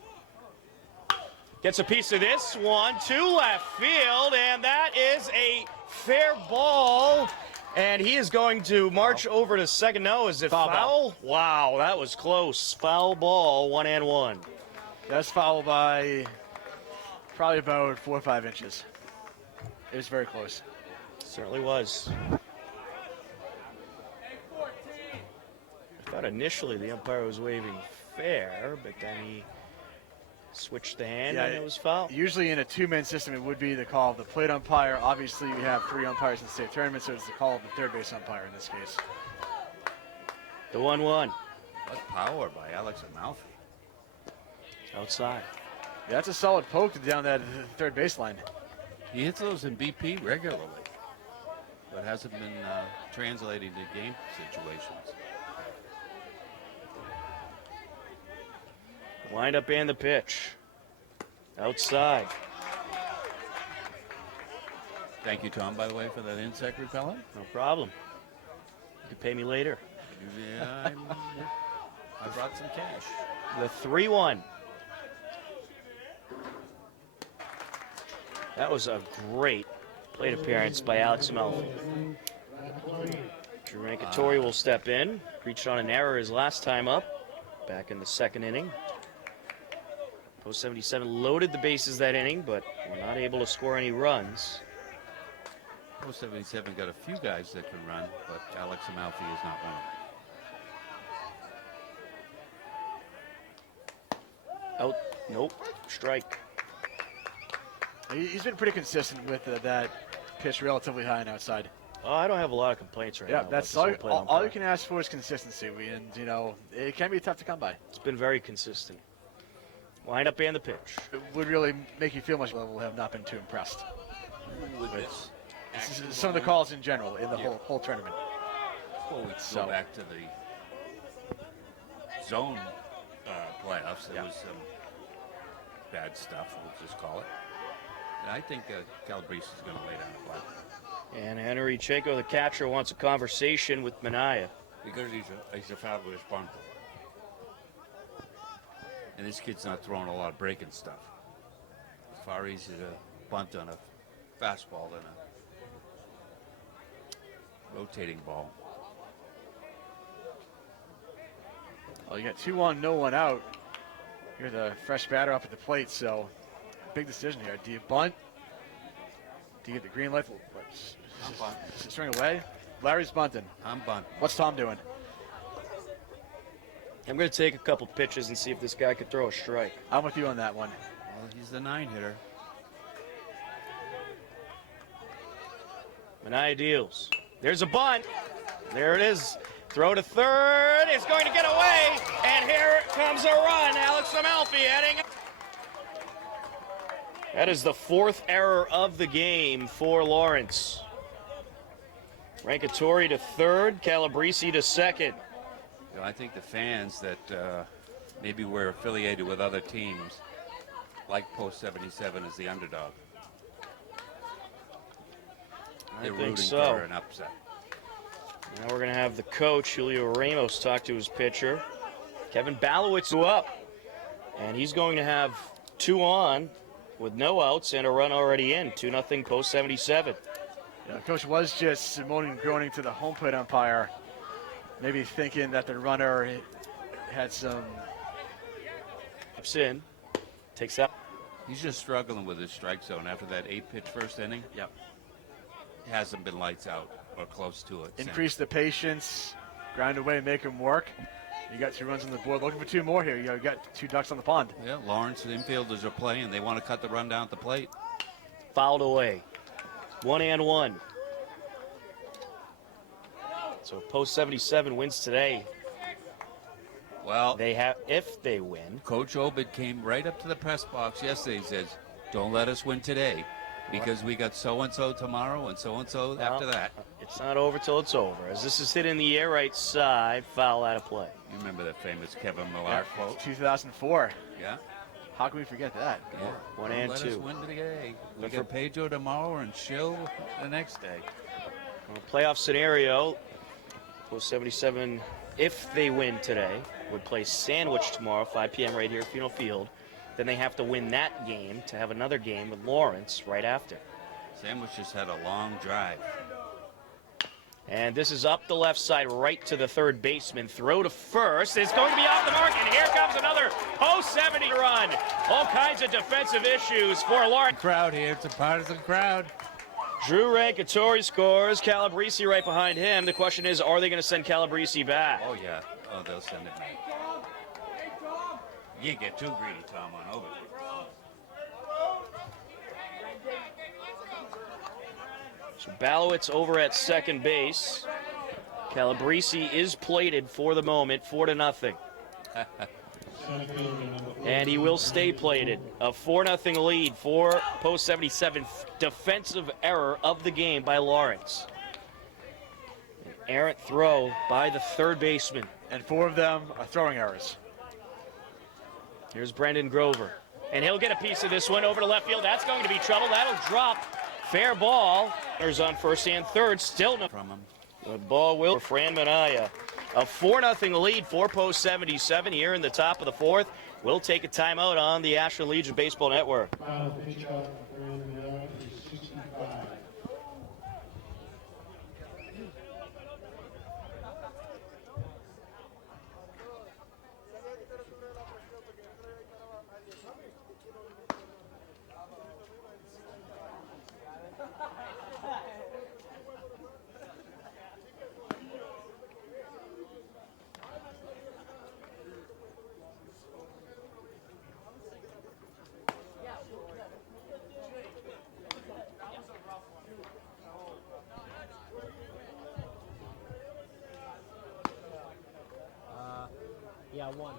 Gets a piece of this one to left field, and that is a fair ball. And he is going to march over to second. No, is it foul? Wow, that was close. Foul ball, 1-1. That's fouled by probably about 4 or 5 inches. It was very close. Certainly was. I thought initially the umpire was waving fair, but then he switched the hand and it was foul. Usually in a two-man system, it would be the call of the plate umpire. Obviously, we have 3 umpires in the state tournament, so it's the call of the third base umpire in this case. The 1-1. What power by Alex Amalfi. Outside. Yeah, that's a solid poke down that third baseline. He hits those in BP regularly, but hasn't been translating to game situations. Wind up and the pitch. Outside. Thank you, Tom, by the way, for that insect repellent. No problem. You can pay me later. Yeah, I brought some cash. The 3-1. That was a great plate appearance by Alex Amalfi. Drew Rankatori will step in. Reached on an error his last time up, back in the second inning. Post 77 loaded the bases that inning, but were not able to score any runs. Post 77 got a few guys that can run, but Alex Amalfi is not one of them. Out. Nope. Strike. He's been pretty consistent with that pitch relatively high and outside. Oh, I don't have a lot of complaints right now. Yeah, that's about this all, whole plate all you umpire. can ask for is consistency. And, you know, it can be tough to come by. It's been very consistent. Wind up and the pitch. It would really make you feel much level have not been too impressed. With This is some of the calls in general in the whole tournament. Well, we So- go back to the zone playoffs. There was some bad stuff, we'll just call it. And I think Calabrese is going to lay down a flag. And Henry Chenko, the catcher, wants a conversation with Minaya. Because he's a fabulous bunter. And this kid's not throwing a lot of breaking stuff. It's far easier to bunt on a fastball than a rotating ball. Well, you got 2-1, no one out. You're the fresh batter up at the plate, so big decision here. Do you bunt? Do you get the green light? I'm bunting. String away? Larry's bunting. I'm bunting. What's Tom doing? I'm going to take a couple pitches and see if this guy could throw a strike. I'm with you on that one. Well, he's the 9-hitter. Minaya deals. There's a bunt. There it is. Throw to third. It's going to get away. And here comes a run. Alex Amalfi heading. That is the 4th error of the game for Lawrence. Rankatori to third. Calabrese to second. You know, I think the fans that maybe were affiliated with other teams like Post 77 as the underdog. They're think rooting so. for an upset. Now we're going to have the coach, Julio Ramos, talk to his pitcher. Kevin Balowitz up. And he's going to have 2 on with no outs and a run already in. 2-0 Post 77. Yeah, Coach was just moaning and groaning to the home plate umpire, maybe thinking that the runner had some. Ups in. Takes out. He's just struggling with his strike zone after that 8-pitch first inning. Yep. It hasn't been lights out or close to it. Increase the patience, grind away, make him work. You got 2 runs on the board. Looking for 2 more here. You got 2 ducks on the pond. Yeah, Lawrence and infielders are playing. They want to cut the run down at the plate. Fouled away. 1-1. So Post 77 wins today. Well, They have, if they win. Coach Obed came right up to the press box yesterday and says, "Don't let us win today. because we got so-and-so tomorrow and so-and-so after that. It's not over till it's over. As this is hit in the air right side, foul out of play. You remember that famous Kevin Millar quote? 2004. Yeah. How can we forget that? Yeah. One and Let two. us win today. We Look got at- Pedro tomorrow and Schill the next day. Well, playoff scenario, Post 77, if they win today, would play Sandwich tomorrow, 5 p.m. right here at Pheno Field. Then they have to win that game to have another game with Lawrence right after. Sandwich just had a long drive. And this is up the left side right to the third baseman. Throw to first. It's going to be off the mark, and here comes another Post 70 run. All kinds of defensive issues for Lawrence. Crowd here. It's a partisan crowd. Drew Rankatori scores. Calabrese right behind him. The question is, are they going to send Calabrese back? Oh, yeah. Oh, they'll send it back. You get too greedy, Tom, on over. So Balowitz over at second base. Calabrese is plated for the moment, 4-0. And he will stay plated. A 4-0 lead for Post 77. Defensive error of the game by Lawrence. An errant throw by the third baseman. And 4 of them are throwing errors. Here's Brendan Grover. And he'll get a piece of this one over to left field. That's going to be trouble. That'll drop. Fair ball. There's on first and third. Still no. From him. The ball will for Fran Minaya. A 4-0 lead for Post 77 here in the top of the fourth. We'll take a timeout on the Ashland Legion Baseball Network. Final pitch out for Fran is 65. Yeah, one.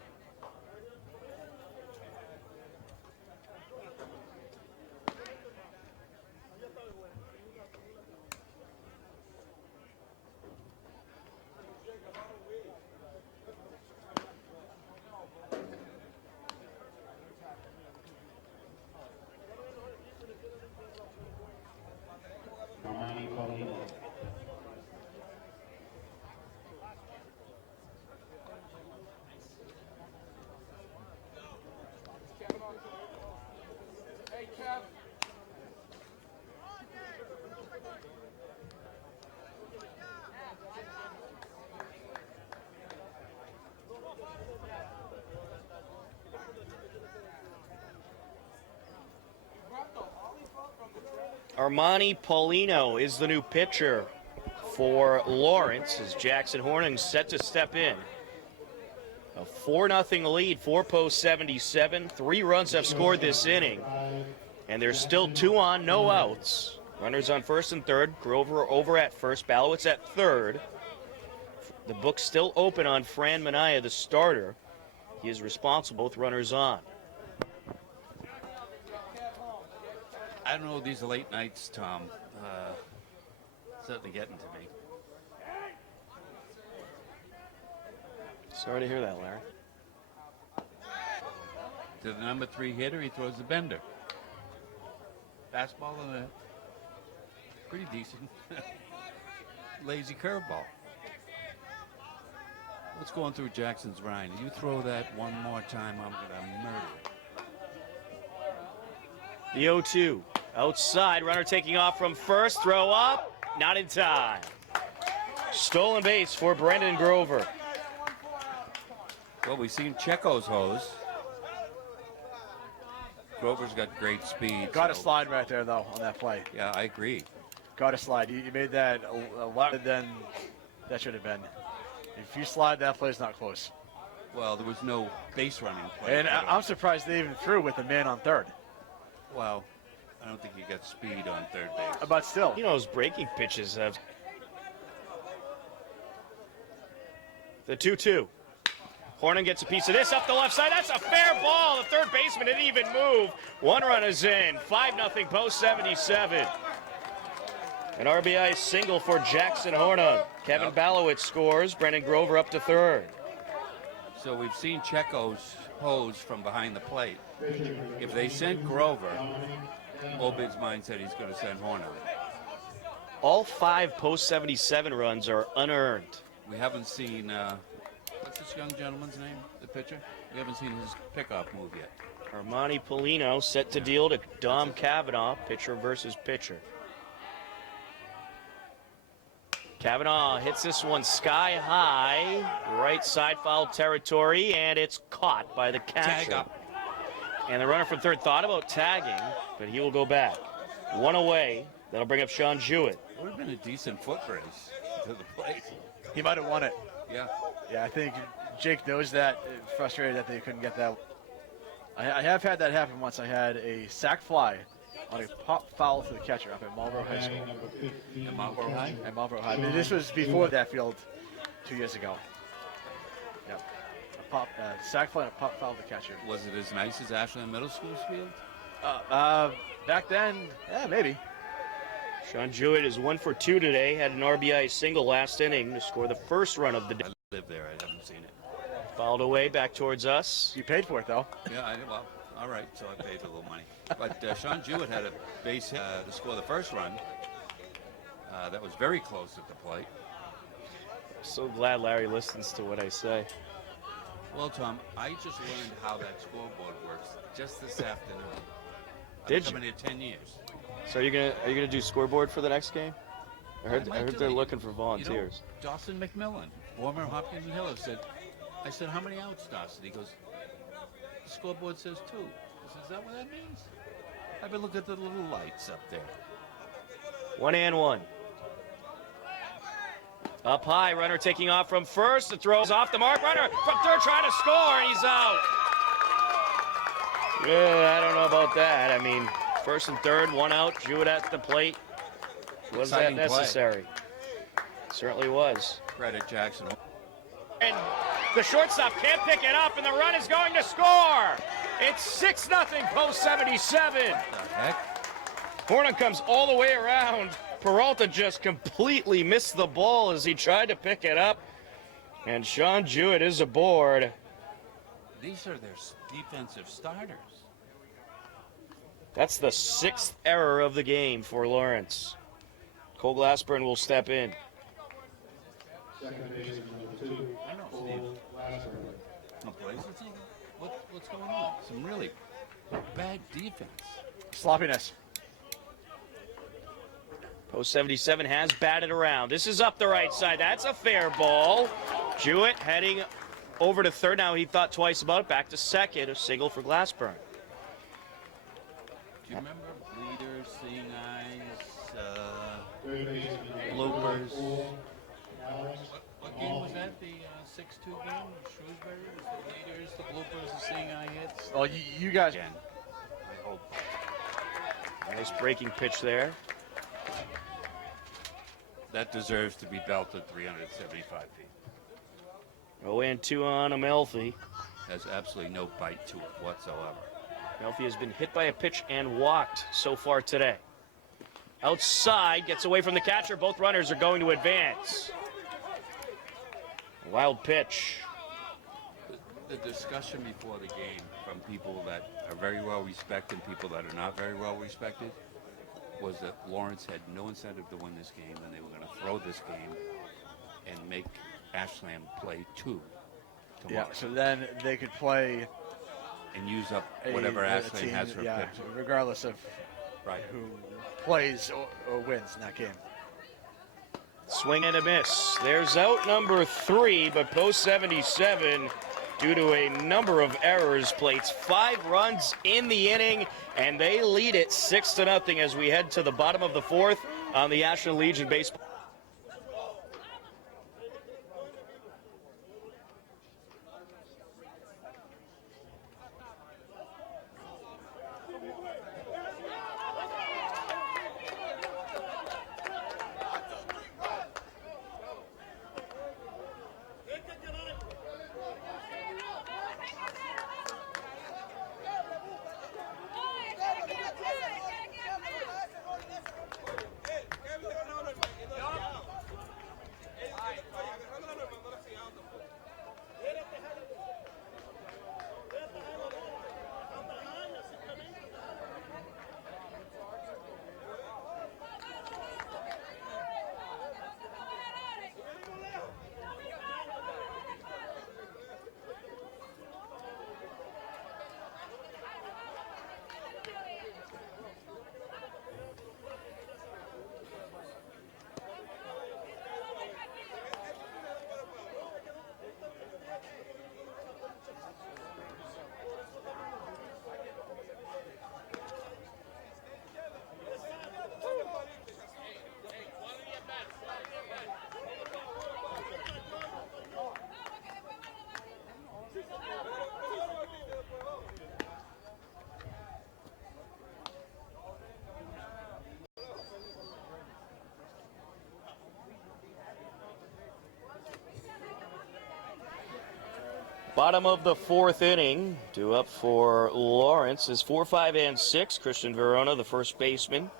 Armani Paulino is the new pitcher for Lawrence as Jackson Horning's set to step in. A 4-0 lead for Post 77. 3 runs have scored this inning. And there's still 2 on, no outs. Runners on first and third. Grover over at first. Balowitz at third. The book's still open on Fran Minaya, the starter. He is responsible with runners on. I don't know these late nights, Tom. Certainly getting to me. Sorry to hear that, Larry. To the number 3 hitter, he throws the bender. Fastball and a pretty decent lazy curveball. What's going through Jackson's mind? You throw that one more time, I'm going to murder it. The 0-2. Outside, runner taking off from first. Throw up. Not in time. Stolen base for Brendan Grover. Well, we've seen Checo's hose. Grover's got great speed. Got a so- slide right there, though, on that play. Yeah, I agree. Got a slide. You made that a lot than that should have been. If you slide, that play's not close. Well, there was no base running play. And I'm surprised they even threw with the man on third. Well, I don't think he got speed on third base. But still. You know, those breaking pitches have. The 2-2. Hornan gets a piece of this up the left side. That's a fair ball. The third baseman didn't even move. One run is in. 5-0 post 77. An RBI single for Jackson Hornan. Kevin Balowitz scores. Brendan Grover up to third. So we've seen Checo's hose from behind the plate. If they sent Grover, Obid's mind said he's going to send Horner. All 5 post 77 runs are unearned. We haven't seen, what's this young gentleman's name, the pitcher? We haven't seen his pickoff move yet. Armani Polino set to deal to Dom Cavanaugh, pitcher versus pitcher. Cavanaugh hits this one sky high, right side foul territory, and it's caught by the catcher. Tag up. And the runner from third thought about tagging, but he will go back. One away. That'll bring up Sean Jewett. Would have been a decent foot race to the plate. He might have won it. Yeah. Yeah, I think Jake knows that. Frustrated that they couldn't get that. I have had that happen once. I had a sac fly on a pop foul to the catcher up at Marlboro High School. At Marlboro High? At Marlboro High. This was before that field 2 years ago. Yep. A sac fly and a pop foul to the catcher. Was it as nice as Ashland Middle School's field? Back then, yeah, maybe. Sean Jewett is 1 for 2 today. Had an RBI single last inning to score the first run of the day. I live there. I haven't seen it. Fouled away back towards us. You paid for it, though. Yeah, well, all right, so I paid a little money. But Sean Jewett had a base hit to score the first run. That was very close at the plate. So glad Larry listens to what I say. Well, Tom, I just learned how that scoreboard works just this afternoon. Did I've you? been here 10 years. So are you gonna do scoreboard for the next game? I heard might do they're it. looking for volunteers. You know, Dawson McMillan, former Hopkins and Hiller, said, I said, how many outs, Dawson? He goes, the scoreboard says 2. I said, is that what that means? I've been looking at the little lights up there. 1-1. Up high, runner taking off from first. The throw is off the mark. Runner from third trying to score, and he's out. I don't know about that. I mean, first and third, 1 out. Jewett at the plate. Was that Exciting play. necessary? Certainly was. Credit Jackson. And the shortstop can't pick it up, and the run is going to score. It's 6-0 post 77. What the heck? Hornan comes all the way around. Peralta just completely missed the ball as he tried to pick it up. And Sean Jewett is aboard. These are their defensive starters. That's the 6th error of the game for Lawrence. Cole Glassburn will step in. Second baseman number 2, I don't see Cole Glassburn. no plays. What's going on? Some really bad defense. Sloppiness. Post 77 has batted around. This is up the right side. That's a fair ball. Jewett heading over to third. Now he thought twice about it. Back to second. A single for Glassburn. Do you remember bleeders, seeing eyes, Third baseman number bloopers? 4, Alex. What game was that? The 6-2 game? Shrewsbury? Was the bleeders, the bloopers, the seeing eye hits? Well, you guys. Again, I hope. Nice breaking pitch there. That deserves to be belted 375 feet. 0-2 on Amelfi. Has absolutely no bite to it whatsoever. Amelfi has been hit by a pitch and walked so far today. Outside, gets away from the catcher. Both runners are going to advance. Wild pitch. The discussion before the game from people that are very well respected and people that are not very well respected was that Lawrence had no incentive to win this game, and they were going to throw this game and make Ashland play 2 tomorrow. Yeah, so then they could play And use up whatever a Ashland team, has for yeah, pitch. regardless of Right. who plays or wins in that game. Swing and a miss. There's out number 3, but post 77, due to a number of errors, plates 5 runs in the inning, and they lead it 6-0 as we head to the bottom of the 4th on the Ashland Legion baseball. Bottom of the fourth inning, due up for Lawrence is 4, 5, and 6. Christian Verona, the first baseman.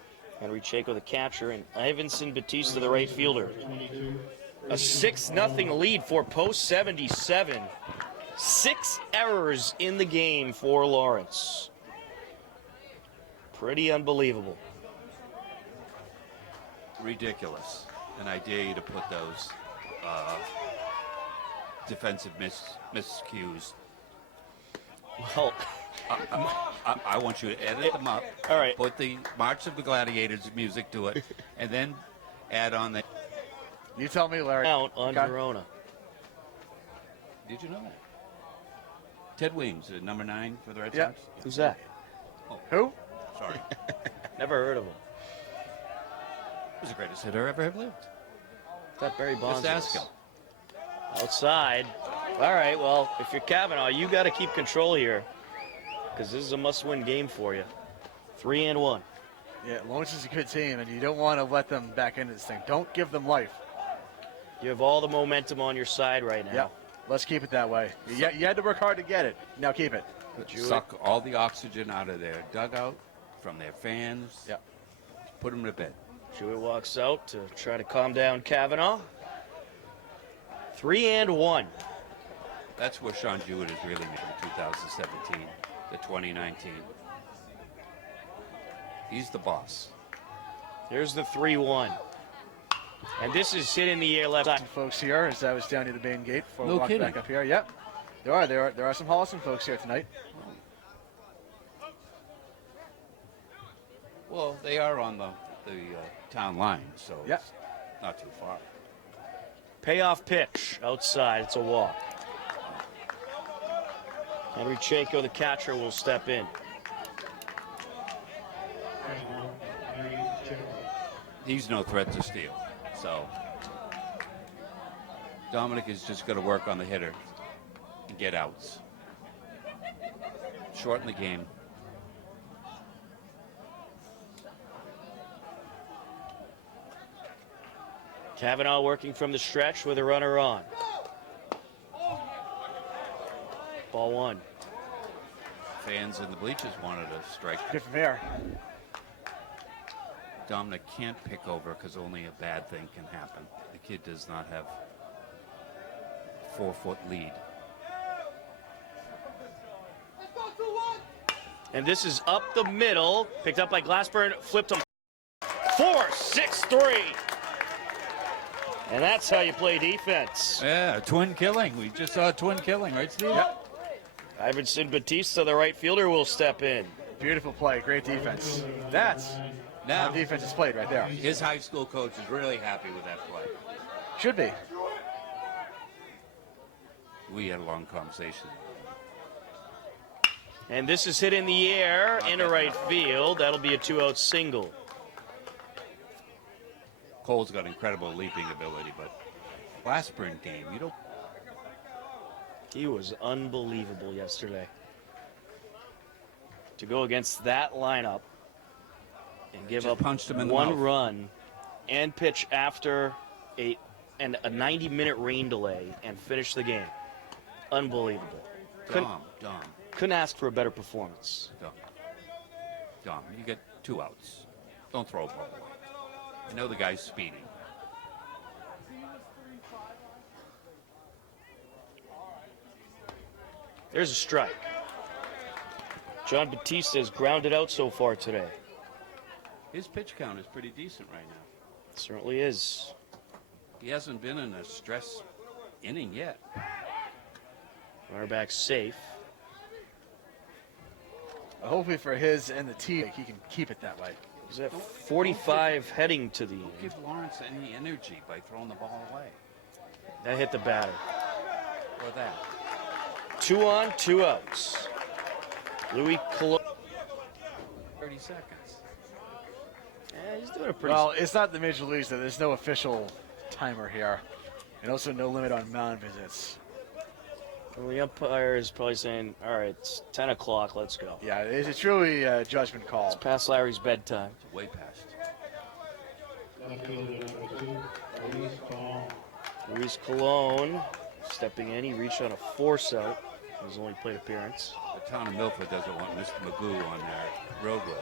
Henry Chaco, the catcher, and Ivanson Batista, the right fielder. A 6-0 lead for post 77. 6 errors in the game for Lawrence. Pretty unbelievable. Ridiculous. And I dare you to put those defensive miscues. Well, I want you to edit them up. All right. Put the March of the Gladiators music to it, and then add on the. You tell me, Larry. out on Okay. Verona. Did you know that? Ted Weems, number 9 for the Red Yeah. Sox. Who's that? Who? Sorry. Never heard of him. He was the greatest hitter ever lived. That Barry Bonds. Just ask him. Outside. All right, well, if you're Kavanaugh, you got to keep control here because this is a must-win game for you. 3-1. Yeah, Lawrence is a good team, and you don't want to let them back into this thing. Don't give them life. You have all the momentum on your side right now. Yeah, let's keep it that way. You had to work hard to get it. Now keep it. Suck all the oxygen out of their dugout from their fans. Yeah. Put them to bed. Jewett walks out to try to calm down Kavanaugh. 3-1. That's where Sean Jewett is really made in 2017, the 2019. He's the boss. Here's the 3-1. And this is hit in the air left side. Some folks here as I was down near the main gate before we No walked kidding. back up here. Yep. There are some Holliston folks here tonight. Well, they are on the town line, so Yeah. it's not too far. Payoff pitch outside. It's a walk. Henry Chaco, the catcher, will step in. He's no threat to steal. So Dominic is just going to work on the hitter and get outs. Shorten the game. Kavanaugh working from the stretch with a runner on. Ball 1. Fans in the bleachers wanted a strike. Good from here. Dominic can't pick over because only a bad thing can happen. The kid does not have 4-foot lead. And this is up the middle. Picked up by Glassburn. Flipped him. 4-6-3. And that's how you play defense. Yeah, twin killing. We just saw a twin killing, right, Steve? Yep. Ivanson Batista, the right fielder, will step in. Beautiful play. Great defense. That's Now, how defense is played right there. his high school coach is really happy with that play. Should be. We had a long conversation. And this is hit in the air into right field. That'll be a 2-out single. Cole's got incredible leaping ability, but last sprint game, you don't. He was unbelievable yesterday. To go against that lineup and give Just up punched him in the one mouth. run and pitch after a 90-minute rain delay and finish the game. Unbelievable. Dom, Couldn't ask for a better performance. Dom, you get 2 outs. Don't throw a ball away. I know the guy's speedy. There's a strike. John Batista has grounded out so far today. His pitch count is pretty decent right now. Certainly is. He hasn't been in a stress inning yet. Runner back safe. Hopefully for his and the team, he can keep it that way. He's at 45 heading to the Don't end. give Lawrence any energy by throwing the ball away. That hit the batter. Or that. 2 on, 2 outs. Louis Colo. 30 seconds. Yeah, he's doing a pretty. Well, it's not the major leagues, though. There's no official timer here. And also no limit on mound visits. Well, the umpire is probably saying, all right, it's 10 o'clock, let's go. Yeah, it's truly a judgment call. It's past Larry's bedtime. It's way past. Left fielder number 2, Luis Call. Luis Colon stepping in. He reached on a force out. his only plate appearance. The town of Milford doesn't want Mr. Magoo on their roadways.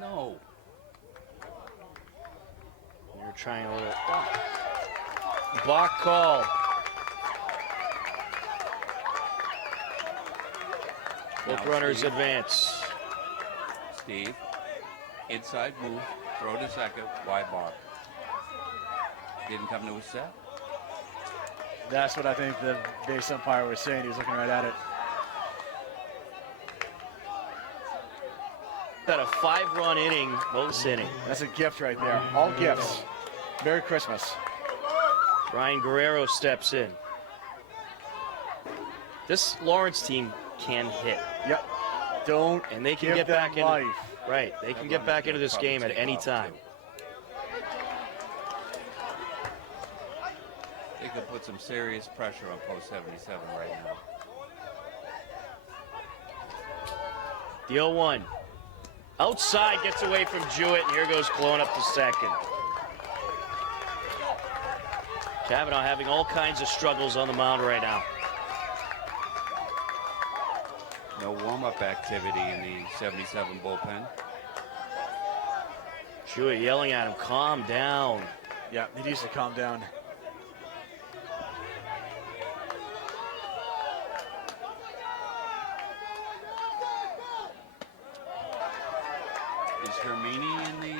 No. You're trying a little block call. Both Now, runners Steve. advance. Steve, inside move, throw to second, wide bar. Didn't come to a set. That's what I think the base umpire was saying. He was looking right at it. Got a 5-run inning, bonus inning. That's a gift right there. All gifts. Merry Christmas. Ryan Guerrero steps in. This Lawrence team can hit. Yep. Don't And they can give get them back in. life. Right, they can get back into this game at any time. They could put some serious pressure on post 77 right now. The 0-1. Outside, gets away from Jewett, and here goes Clone up to second. Kavanaugh having all kinds of struggles on the mound right now. No warm-up activity in the 77 bullpen. Jewett yelling at him, calm down. Yeah, he needs to calm down. Is Hermini in the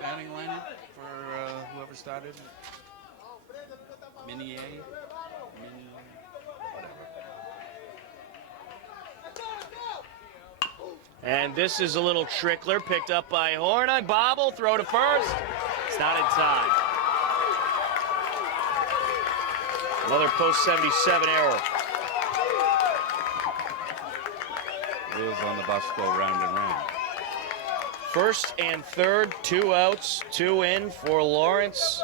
batting lineup for whoever started? Mini A? Mini, whatever. And this is a little trickler picked up by Hornung. Bobble, throw to first. It's not in time. Another post 77 error. Wheels on the bus go round and round. First and third, 2 outs, 2 in for Lawrence.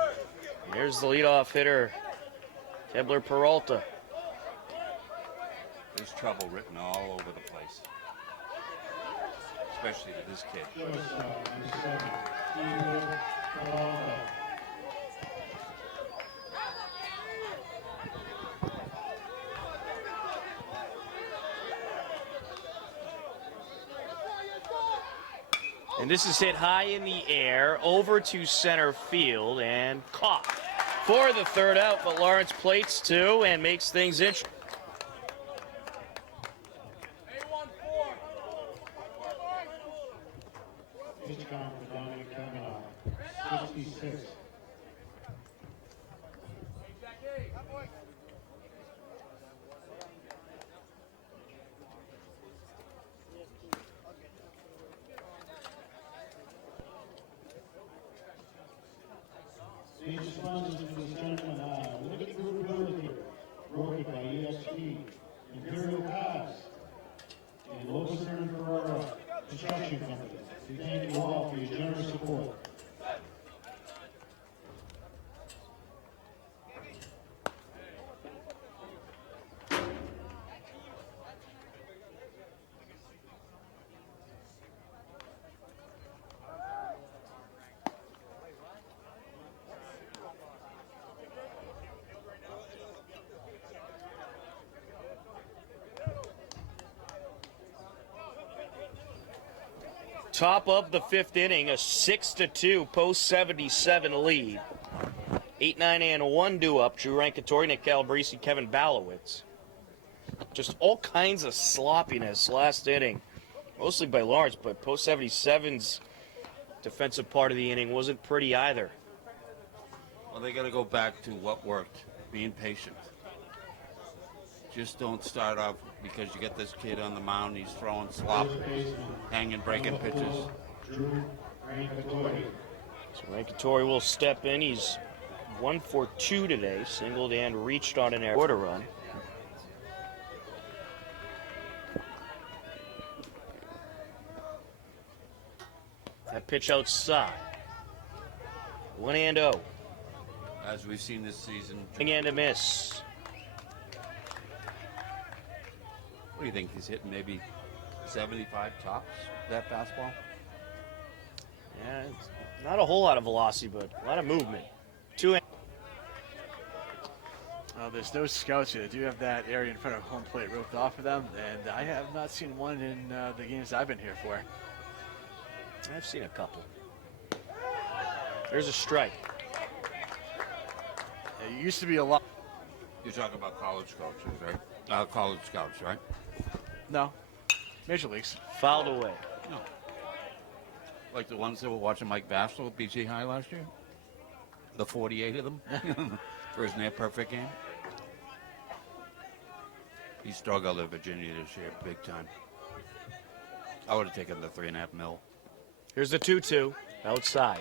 Here's the leadoff hitter, Kebler Peralta. There's trouble written all over the place. Especially to this kid. Shortstop, number 7, Kebler Peralta. And this is hit high in the air, over to center field, and caught for the third out, but Lawrence plates 2 and makes things interesting. Pitch count for Dominic Kavanaugh, 66. Stage sponsors for this tournament are Limited Group Realty, brokered by ESP, Imperial Cars, and Loebster & Ferrara Construction Company. We thank you all for your generous support. Top of the 5th inning, a 6-2 post 77 lead. 8-9 and 1 due up. Drew Rankatori, Nick Calabrese, Kevin Balowitz. Just all kinds of sloppiness last inning, mostly by Lawrence, but post 77's defensive part of the inning wasn't pretty either. Well, they got to go back to what worked, being patient. Just don't start off because you get this kid on the mound, he's throwing slop, hanging, breaking pitches. Drew Rankatori. So Rankatori will step in. He's 1 for 2 today, singled and reached on an error to run. That pitch outside. 1-0. As we've seen this season. And a miss. What do you think? He's hitting maybe 75 tops, that fastball? Yeah, it's not a whole lot of velocity, but a lot of movement. 2 There's no scouts here. They do have that area in front of home plate roped off for them, and I have not seen one in the games I've been here for. I've seen a couple. There's a strike. It used to be a lot. You're talking about college coaches, right? College scouts, right? No, major leagues. Fouled away. No. Like the ones that were watching Mike Vassell at BC High last year? The 48 of them for his near perfect game? He struggled at Virginia this year, big time. I would have taken the 3.5 mil. Here's the 2-2 outside.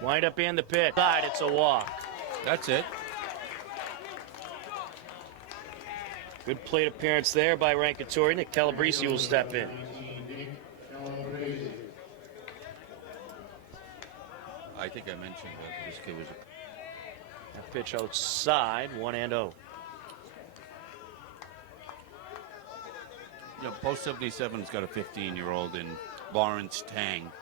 Wind up in the pit. Side, it's a walk. That's it. Good plate appearance there by Rankatori. Nick Calabrese will step in. I think I mentioned that this kid was That pitch outside, 1-0. Post 77's got a 15-year-old in Lawrence Tang.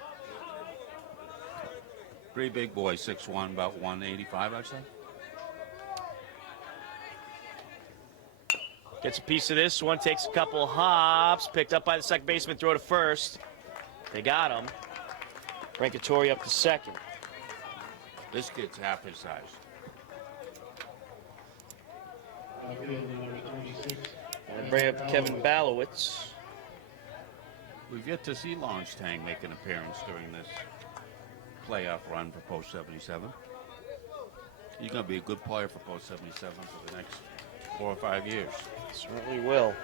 Pretty big boy, 6'1", about 185, I'd say. Gets a piece of this one, takes a couple hops, picked up by the second baseman, throw to first. They got him. Rankatori up to second. This kid's half his size. And bring up Kevin Balowitz. We've yet to see Lawrence Tang make an appearance during this playoff run for Post 77. He's going to be a good player for Post 77 for the next 4 or 5 years. Certainly will.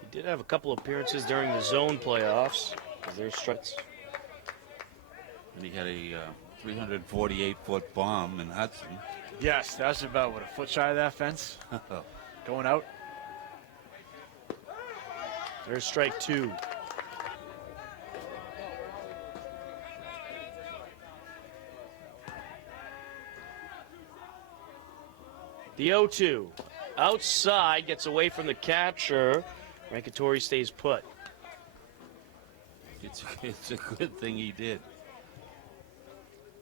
He did have a couple appearances during the zone playoffs. There's strikes. And he had a 348-foot bomb in Hudson. Yes, that was about, what, a foot shy of that fence? Going out. There's strike 2. The 0-2. Outside, gets away from the catcher. Rankatori stays put. It's a good thing he did.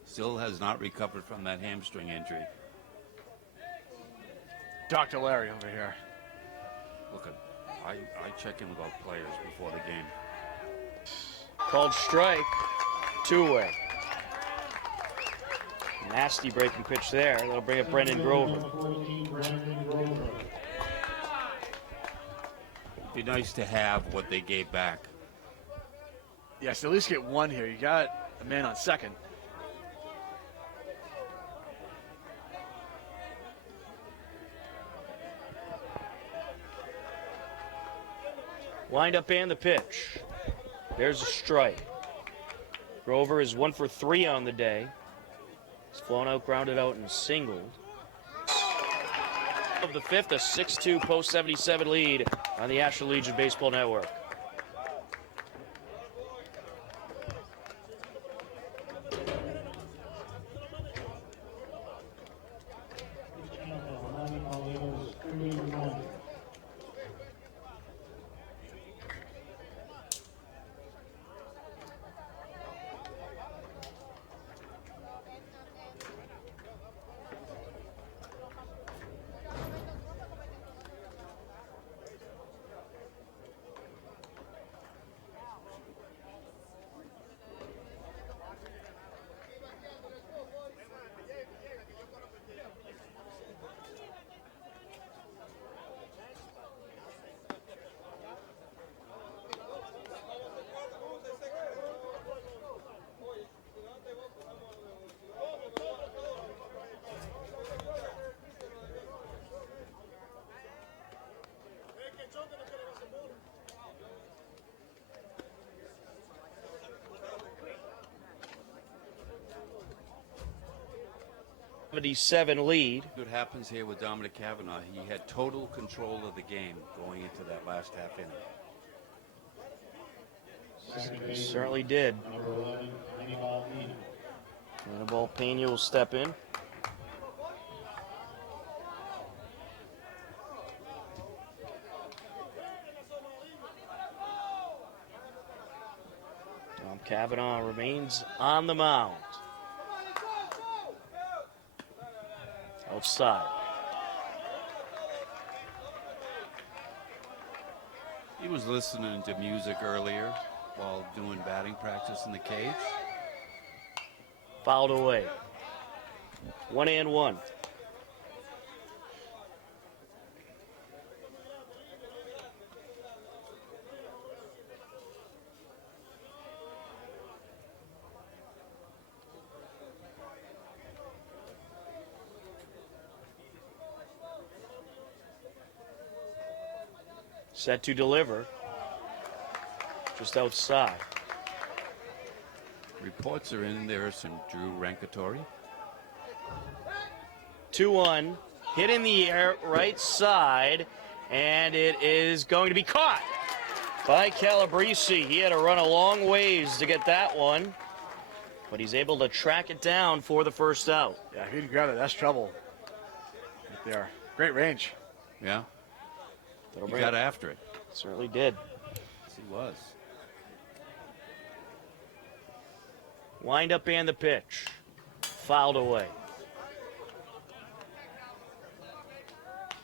Still has not recovered from that hamstring injury. Dr. Larry over here. Look, I check in about players before the game. Called strike. 2-way. Nasty breaking pitch there. That'll bring up Brendan Grover. It'd be nice to have what they gave back. Yes, at least get one here. You got a man on second. Wind up and the pitch. There's a strike. Grover is 1 for 3 on the day. He's flown out, grounded out, and singled. Of the 5th, a 6-2 Post 77 lead on the Ashland Legion Baseball Network. Lead. What happens here with Dominic Cavanaugh, he had total control of the game going into that last half inning. He certainly did. Number 11, Hannibal Lee. Hannibal Pena will step in. Tom Cavanaugh remains on the mound. Outside. He was listening to music earlier while doing batting practice in the cage. Fouled away. 1-1. Set to deliver. Just outside. Reports are in there, some Drew Rankatori. 2-1. Hit in the air, right side, and it is going to be caught by Calabrese. He had to run a long ways to get that one, but he's able to track it down for the first out. Yeah, if he didn't grab it, that's trouble. Right there. Great range. Yeah, That'll he bring got it. after it. Certainly did. Yes, he was. Wind up and the pitch. Fouled away.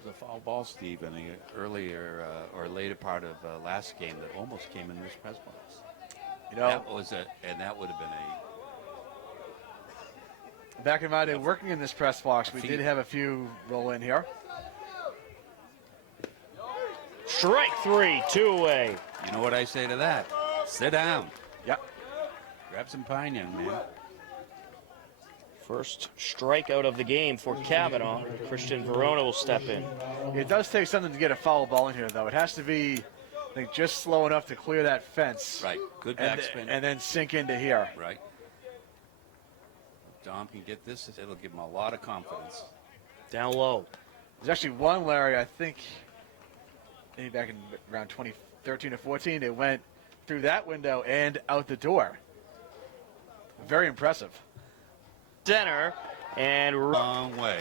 The foul ball, Steve, in the earlier or later part of last game that almost came in this press box. You know, That was that would have been a back in my day working in this press box, we did have a few roll in here. Strike three, 2 away. You know what I say to that? Sit down. Yep. Grab some pine, young man. First strikeout of the game for Cavanaugh. Christian Verona will step in. It does take something to get a foul ball in here, though. It has to be, I think, just slow enough to clear that fence. Right. Good And, backspin. and then sink into here. Right. If Dom can get this, it'll give him a lot of confidence. Down low. There's actually one, Larry, I think, maybe back in around 2013 or 14, it went through that window and out the door. Very impressive. Center, and Long way.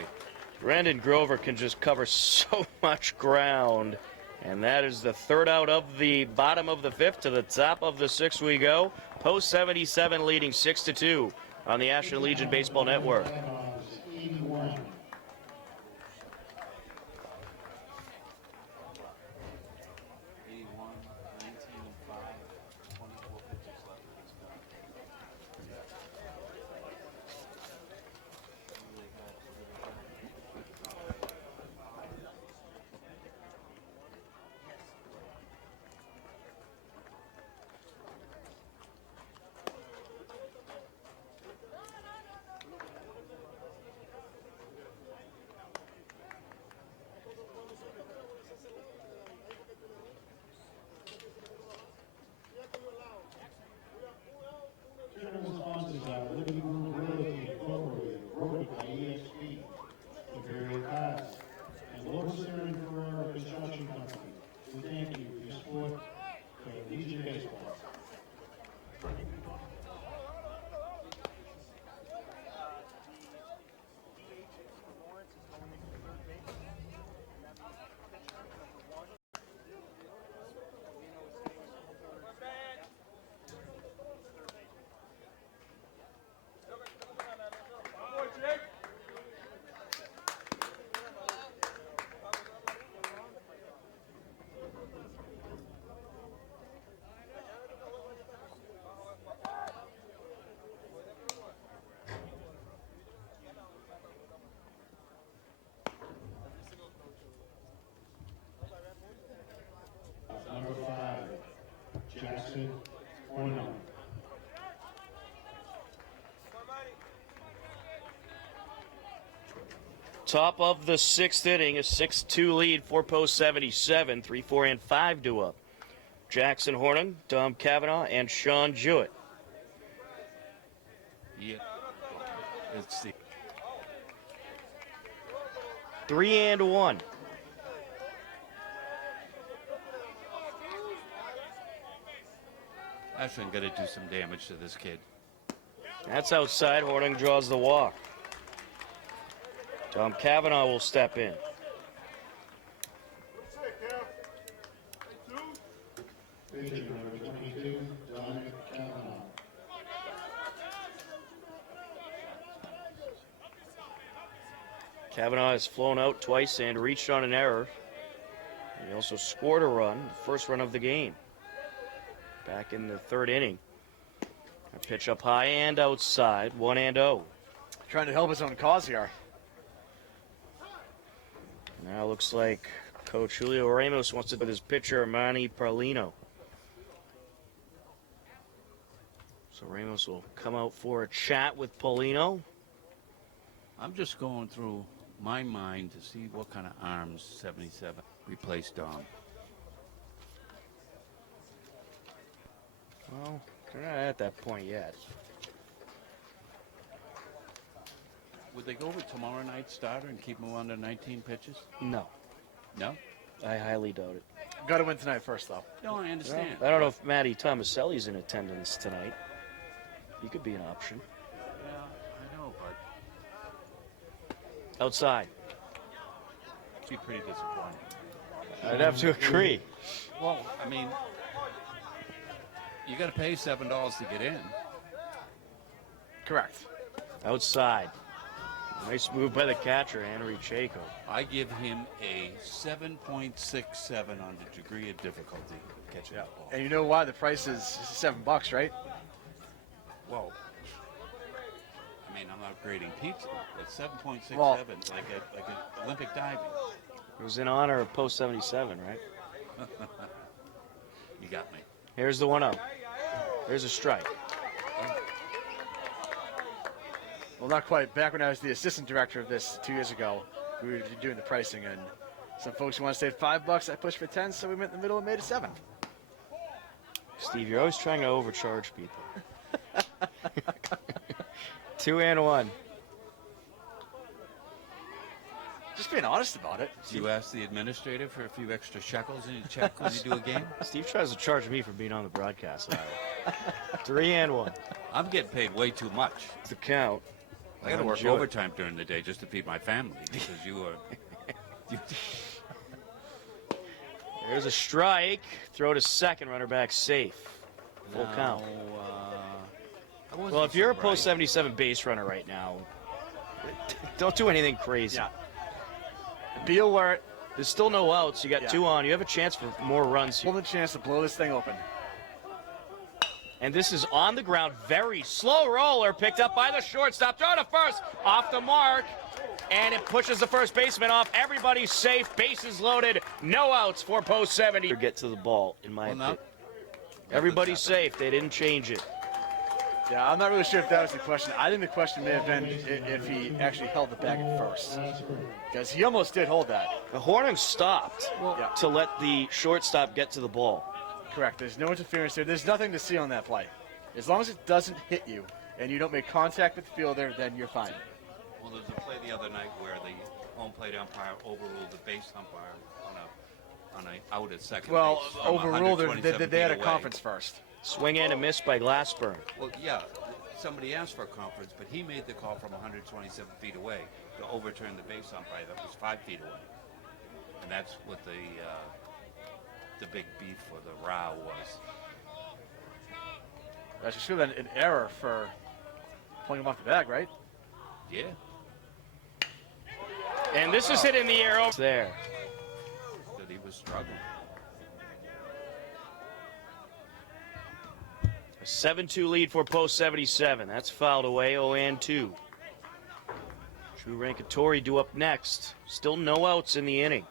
Brandon Grover can just cover so much ground. And that is the third out of the bottom of the fifth. To the top of the sixth we go. Post 77 leading 6-2 on the Ashland Legion Baseball Network. 81. 2 sponsors are Living Room Realty Incorporated, voted by ESP, Imperial Cars, and Lotus and Ferrara Construction Company. We thank you for your support for Legion Baseball. Number 5, Jackson Horner. Top of the sixth inning, a 6-2 lead for Post 77. 3, 4, and 5 due up. Jackson Hornan, Dom Cavanaugh, and Sean Jewett. Yeah. It's the 3-1. Ashland got to do some damage to this kid. That's outside. Horning draws the walk. Tom Cavanaugh will step in. Pitcher number 22, Dominic Cavanaugh. Cavanaugh has flown out twice and reached on an error. He also scored a run, the first run of the game, back in the third inning. A pitch up high and outside, 1-0. Trying to help his own cause here. Now looks like Coach Julio Ramos wants to with his pitcher, Manny Paulino. So Ramos will come out for a chat with Paulino. I'm just going through my mind to see what kind of arms 77 replaced Dom. Well, they're not at that point yet. Would they go with tomorrow night's starter and keep him under 19 pitches? No, No? I highly doubt it. Got to win tonight first, though. No, I understand. I don't know if Matty Tomaselli's in attendance tonight. He could be an option. Yeah, I know, but Outside. it'd be pretty disappointing. I'd have to agree. Well, I mean, you got to pay $7 to get in. Correct. Outside. Nice move by the catcher, Henry Chaco. I give him a 7.67 on the degree of difficulty of catching that ball. And you know why the price is $7, right? Whoa. I mean, I'm not grading pizza, but 7.67, Well- like an Olympic diving. It was in honor of Post 77, right? You got me. Here's the 1-0. There's a strike. Well, not quite. Back when I was the assistant director of this 2 years ago, we were doing the pricing, and some folks want to say $5. I pushed for 10, so we went in the middle and made it 7. Steve, you're always trying to overcharge people. 2-1. Just being honest about it. Do you ask the administrator for a few extra shekels in your check when you do a game? Steve tries to charge me for being on the broadcast. 3-1. I'm getting paid way too much. The count. I got to work Enjoy. overtime during the day just to feed my family because you are. There's a strike. Throw to second. Runner back safe. Full count. Well, if you're a Post 77 base runner right now, don't do anything crazy. Yeah. Be alert. There's still no outs. You got Yeah. 2 on. You have a chance for more runs here. Pull the chance to blow this thing open. And this is on the ground. Very slow roller picked up by the shortstop. Throw to first. Off the mark. And it pushes the first baseman off. Everybody's safe. Bases loaded. No outs for Post 70. Get to the ball, in my opinion. Everybody's safe. They didn't change it. Yeah, I'm not really sure if that was the question. I think the question may have been if he actually held the bag at first. Because he almost did hold that. The Hornung stopped Yeah. to let the shortstop get to the ball. Correct. There's no interference there. There's nothing to see on that play. As long as it doesn't hit you and you don't make contact with the fielder, then you're fine. Well, there's a play the other night where the home plate umpire overruled the base umpire on a out at second Well, base. from overruled. 127 They had a feet away. conference first. Swing in and miss by Glassburn. Well, yeah, somebody asked for a conference, but he made the call from 127 feet away to overturn the base umpire that was 5 feet away. And that's what the big beef or the row was. That should have been an error for pulling him off the bag, right? Yeah. And this is hit in the air. There. That he was struggling. A 7-2 lead for Post 77. That's fouled away, 0-2. Drew Rankatori due up next. Still no outs in the inning.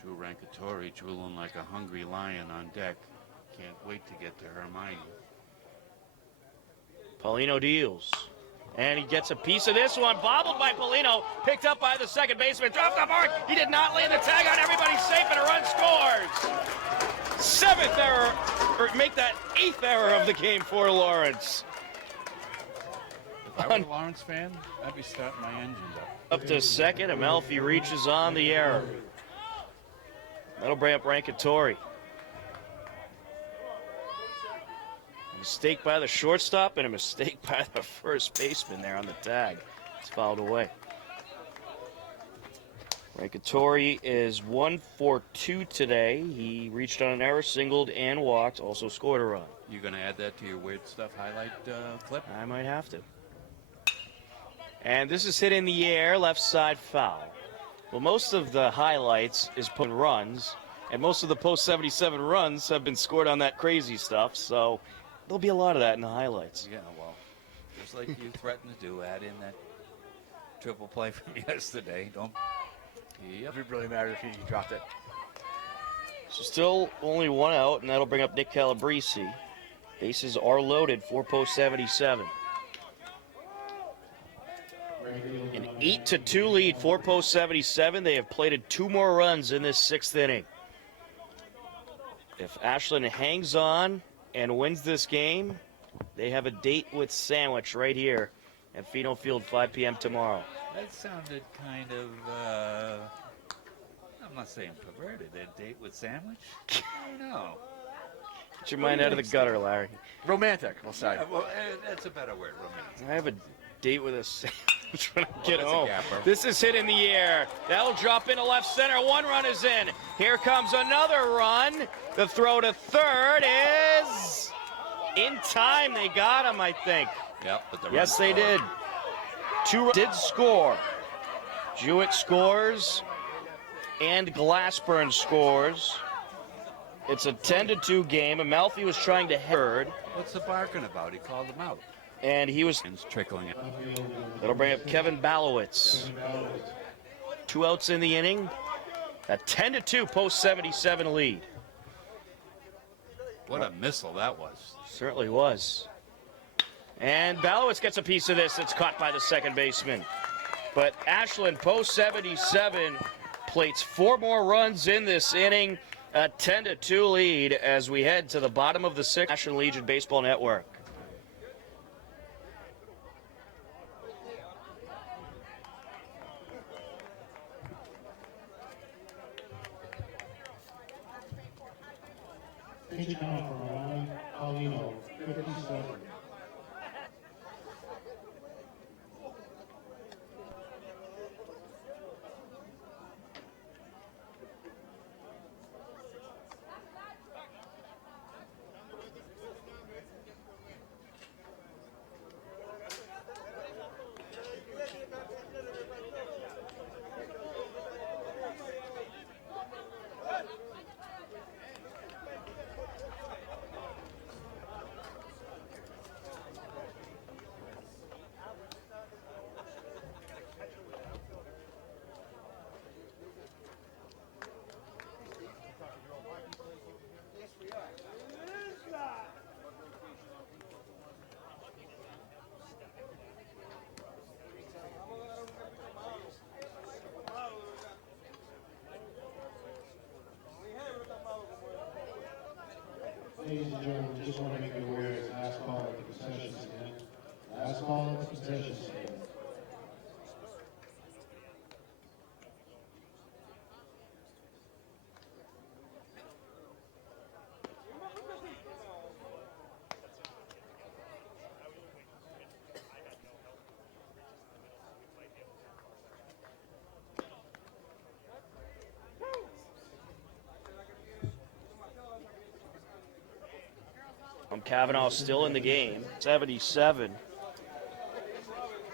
Drew Rankatori drooling like a hungry lion on deck. Can't wait to get to Hermione. Paulino deals. And he gets a piece of this one. Bobbled by Paulino. Picked up by the second baseman. Dropped the mark. He did not lay the tag on. Everybody's safe and a run scores. 7th error. Or make that 8th error of the game for Lawrence. If I were a Lawrence fan, I'd be starting my engines up. Up to second. Amalfi reaches on the error. That'll bring up Rankatori. Mistake by the shortstop and a mistake by the first baseman there on the tag. It's fouled away. Rankatori is 1 for 2 today. He reached on an error, singled, and walked. Also scored a run. You going to add that to your weird stuff highlight clip? I might have to. And this is hit in the air, left side foul. Well, most of the highlights is putting runs, and most of the post 77 runs have been scored on that crazy stuff, so there'll be a lot of that in the highlights. Yeah, well, just like you threatened to do, add in that triple play from yesterday. Don't. Yep. It would really matter if he dropped it. So still only one out, and that'll bring up Nick Calabrese. Bases are loaded for post 77. An 8-2 lead for post 77. They have plated 2 more runs in this 6th inning. If Ashland hangs on and wins this game, they have a date with Sandwich right here at Pheno Field, 5 p.m. tomorrow. That sounded kind of, I'm not saying perverted, a date with Sandwich? I don't know. Get your mind out of the gutter, Larry. Romantic, we'll say. Yeah, well, that's a better word, romantic. I have a date with a Sandwich when I get that's a home. gapper. This is hit in the air. That'll drop into left center. 1 run is in. Here comes another run. The throw to third is in time. They got him, I think. Yep, but the Yes, they run scored. did. 2 did score. Jewett scores, and Glassburn scores. It's a 10-2 game. Amalfi was trying to herd, What's the barking about? He called him out. and he was. It's trickling it. That'll bring up Kevin Balowitz. 2 outs in the inning. A 10-2 post 77 lead. What a missile that was. Certainly was. And Balowitz gets a piece of this. It's caught by the second baseman. But Ashland post 77 plates 4 more runs in this inning. A 10-2 lead as we head to the bottom of the 6th. Ashland Legion Baseball Network. Pitch count from Ryan Paulino, 57. Ladies and gentlemen, just want to make you aware it's last call at the concession stand. Last call at the concession stand. Kavanaugh still in the game. 77.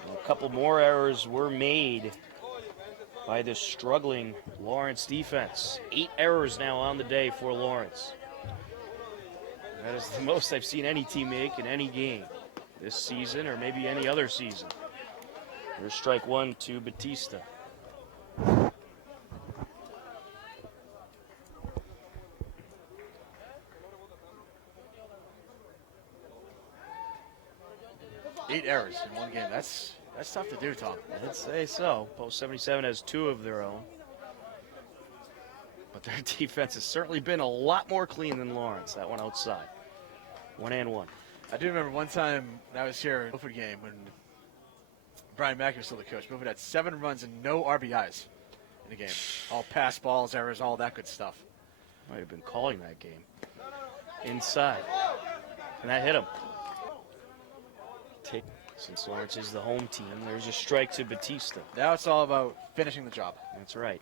A couple more errors were made by this struggling Lawrence defense. 8 errors now on the day for Lawrence. That is the most I've seen any team make in any game this season or maybe any other season. There's strike 1 to Batista. Eight errors in one game. That's tough to do, Tom. I'd say so. Post 77 has 2 of their own. But their defense has certainly been a lot more clean than Lawrence. That one outside. 1-1. I do remember one time I was here in the Milford game when Brian Mackey was still the coach. Milford had 7 runs and no RBIs in the game. All pass balls, errors, all that good stuff. Might have been calling that game. Inside. And that hit him. Since Lawrence is the home team, there's a strike to Batista. Now it's all about finishing the job. That's right.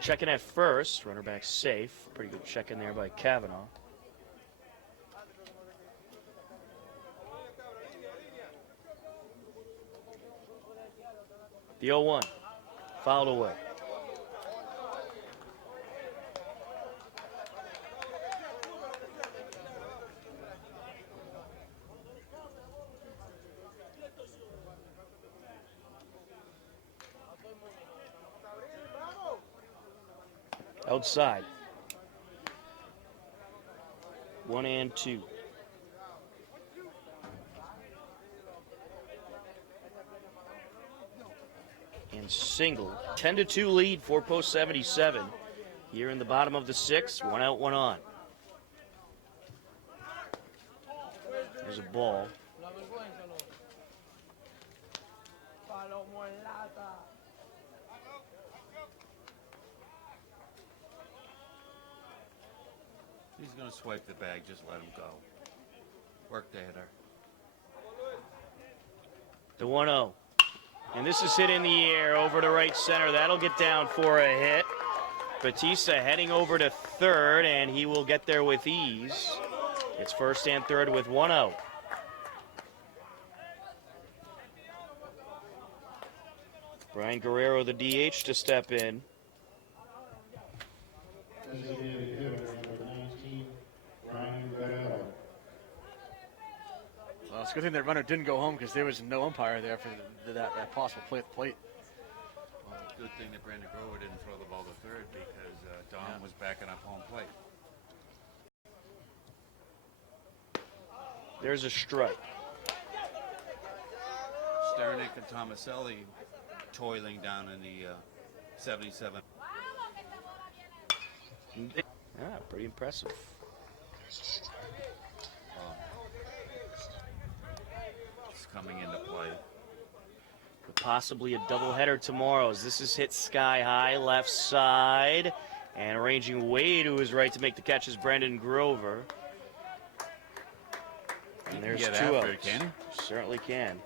Checking at first, runner back safe. Pretty good check in there by Kavanaugh. The 0-1, fouled away. Outside. 1 and 2. And single. 10-2 lead for post 77. Here in the bottom of the 6th. 1 out, 1 on. There's a ball. He's going to swipe the bag. Just let him go. Work the hitter. The 1-0. And this is hit in the air over to right center. That'll get down for a hit. Batista heading over to third, and he will get there with ease. It's first and third with 1 out. Brian Guerrero, the DH, to step in. Designated hitter, number 19, Brian Guerrero. Well, it's a good thing that runner didn't go home because there was no umpire there for that possible play at the plate. Well, good thing that Brandon Grover didn't throw the ball to third because Don was backing up home plate. There's a strike. Sternick and Tomaselli toiling down in the 77. Pretty impressive. It's coming into play. Possibly a doubleheader tomorrow as this is hit sky high left side, and arranging way to his right to make the catch is Brandon Grover. And there's Get 2 after outs. it, can he? Certainly can.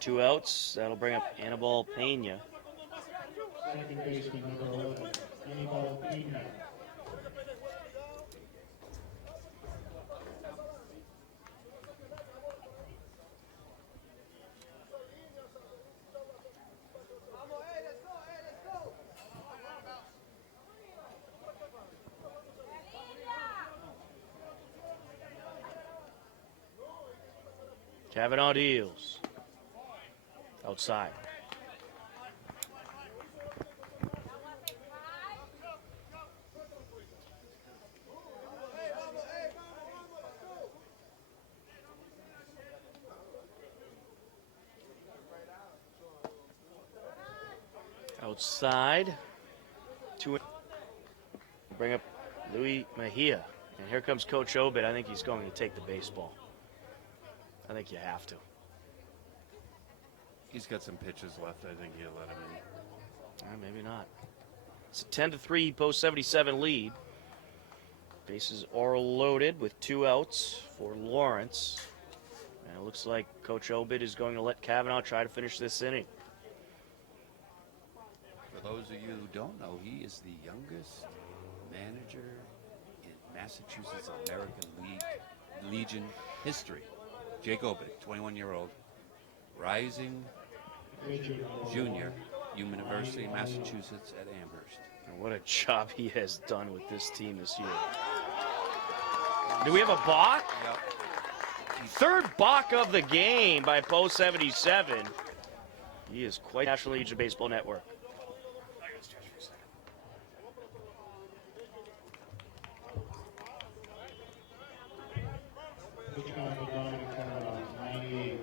2 outs. That'll bring up Anibal Pena. Second baseman, number 11, Anibal Pena. Kavanaugh deals. Outside. Outside. Bring up Louis Mejia. And here comes Coach Obed. I think he's going to take the baseball. I think you have to. He's got some pitches left. I think he'll let him in. Maybe not. It's a 10-3 post 77 lead. Bases are loaded with 2 outs for Lawrence. And it looks like Coach Obed is going to let Kavanaugh try to finish this inning. For those of you who don't know, he is the youngest manager in Massachusetts American Legion history. Jake Obed, 21-year-old, rising junior, University of Massachusetts at Amherst. And what a job he has done with this team this year. Do we have a balk? Yep. Third balk of the game by post 77. He is quite National Legion Baseball Network. Pitch count for Dominic Kavanaugh, 98.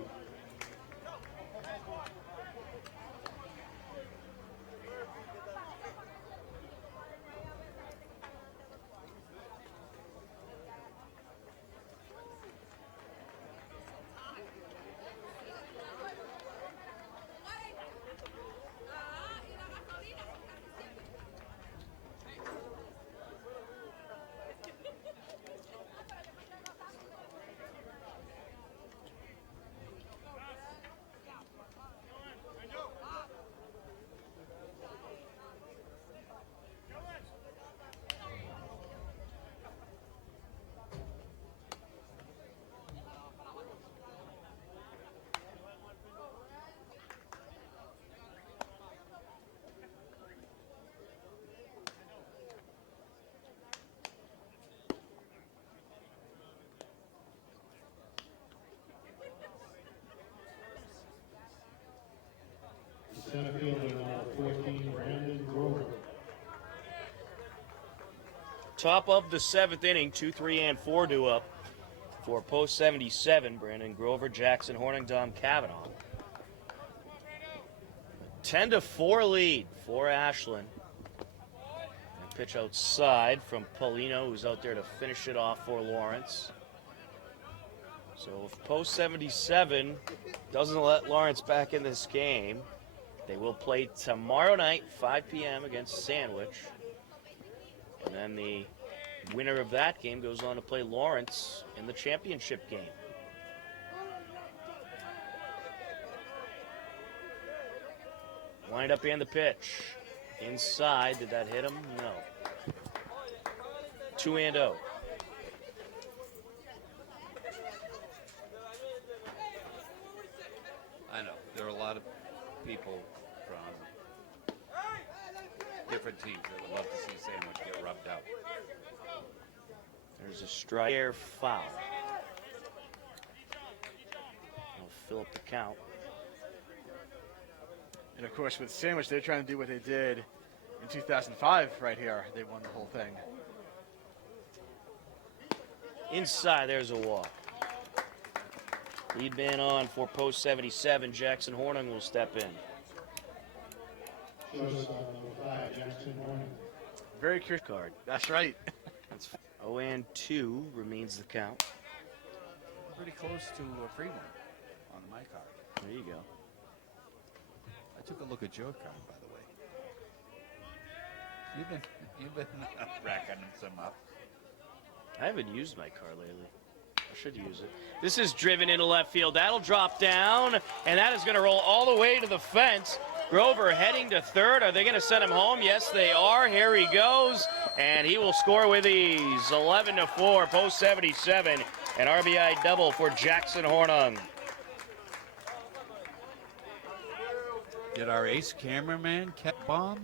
top of the 7th inning, 2-3 and 4 due up for post 77. Brandon Grover, Jackson Horning, Dom Cavanaugh. 10-4 lead for Ashland. And pitch outside from Paulino, who's out there to finish it off for Lawrence. So if post 77 doesn't let Lawrence back in this game, they will play tomorrow night, 5 p.m. against Sandwich. And then the winner of that game goes on to play Lawrence in the championship game. Wind up and the pitch. Inside, did that hit him? No. 2-0. I know there are a lot of people from different teams that would love to see Sandwich get rubbed out. There's a strike air foul. I'll fill up the count. And of course, with Sandwich, they're trying to do what they did in 2005 right here. They won the whole thing. Inside, there's a walk. Lead man on for post 77. Jackson Horning will step in. Shortstop number 5, Jackson Horning. Very curious Card. That's right. That's 0-2 remains the count. Pretty close to a free one on my card. There you go. I took a look at your card, by the way. You've been racking some up. I haven't used my car lately. I should use it. This is driven into left field. That'll drop down, and that is going to roll all the way to the fence. Grover heading to third. Are they going to send him home? Yes, they are. Here he goes, and he will score with ease. 11-4, post 77. An RBI double for Jackson Horning. Did our ace cameraman kept bomb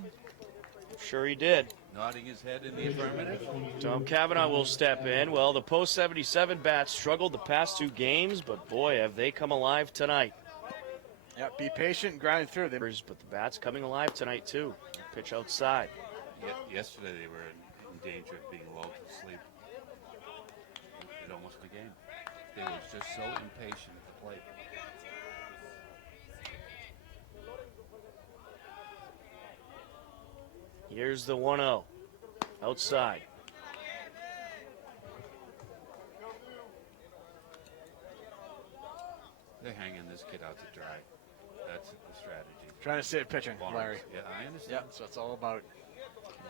Sure he did. nodding his head in the affirmative? Tom Cavanaugh will step in. Well, the post 77 bats struggled the past 2 games, but boy, have they come alive tonight. Yeah, be patient and grind through them. But the bats coming alive tonight, too. Pitch outside. Yesterday they were in danger of being lulled to sleep at almost a game. They were just so impatient at the plate. Here's the 1-0. Outside. They're hanging this kid out to dry. That's the strategy. Trying to save pitching, Lawrence. Larry. Yeah, I understand. Yeah, so it's all about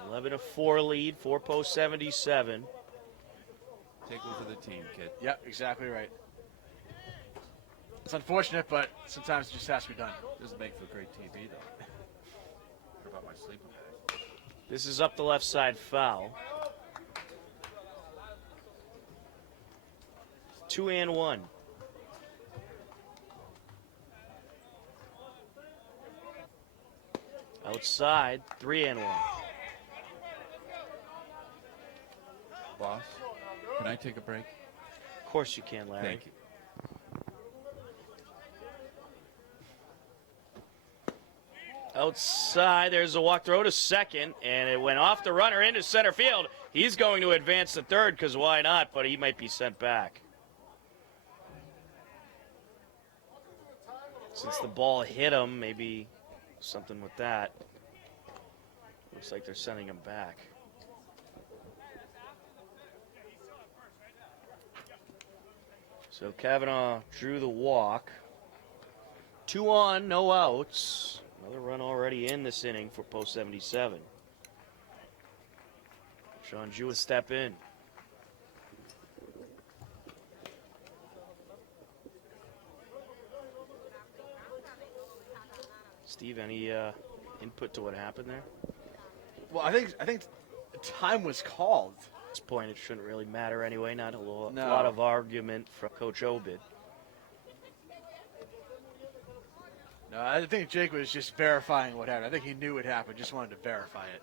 11-4 lead for post 77. Take one for the team, kid. Yeah, exactly right. It's unfortunate, but sometimes it just has to be done. Doesn't make for great TV, though. What about my sleeping bag? This is up the left side foul. 2-1. Outside, 3-1. Boss, can I take a break? Of course you can, Larry. Thank you. Outside, there's a walk throw to second, and it went off the runner into center field. He's going to advance to third, because why not, but he might be sent back. Since the ball hit him, maybe something with that. Looks like they're sending him back. So Cavanaugh drew the walk. 2 on, no outs. Another run already in this inning for post 77. Sean Jew will step in. Steve, any input to what happened there? Well, I think time was called. At this point, it shouldn't really matter anyway. Not a lot No. of argument from Coach Obid. No, I think Jake was just verifying what happened. I think he knew what happened, just wanted to verify it.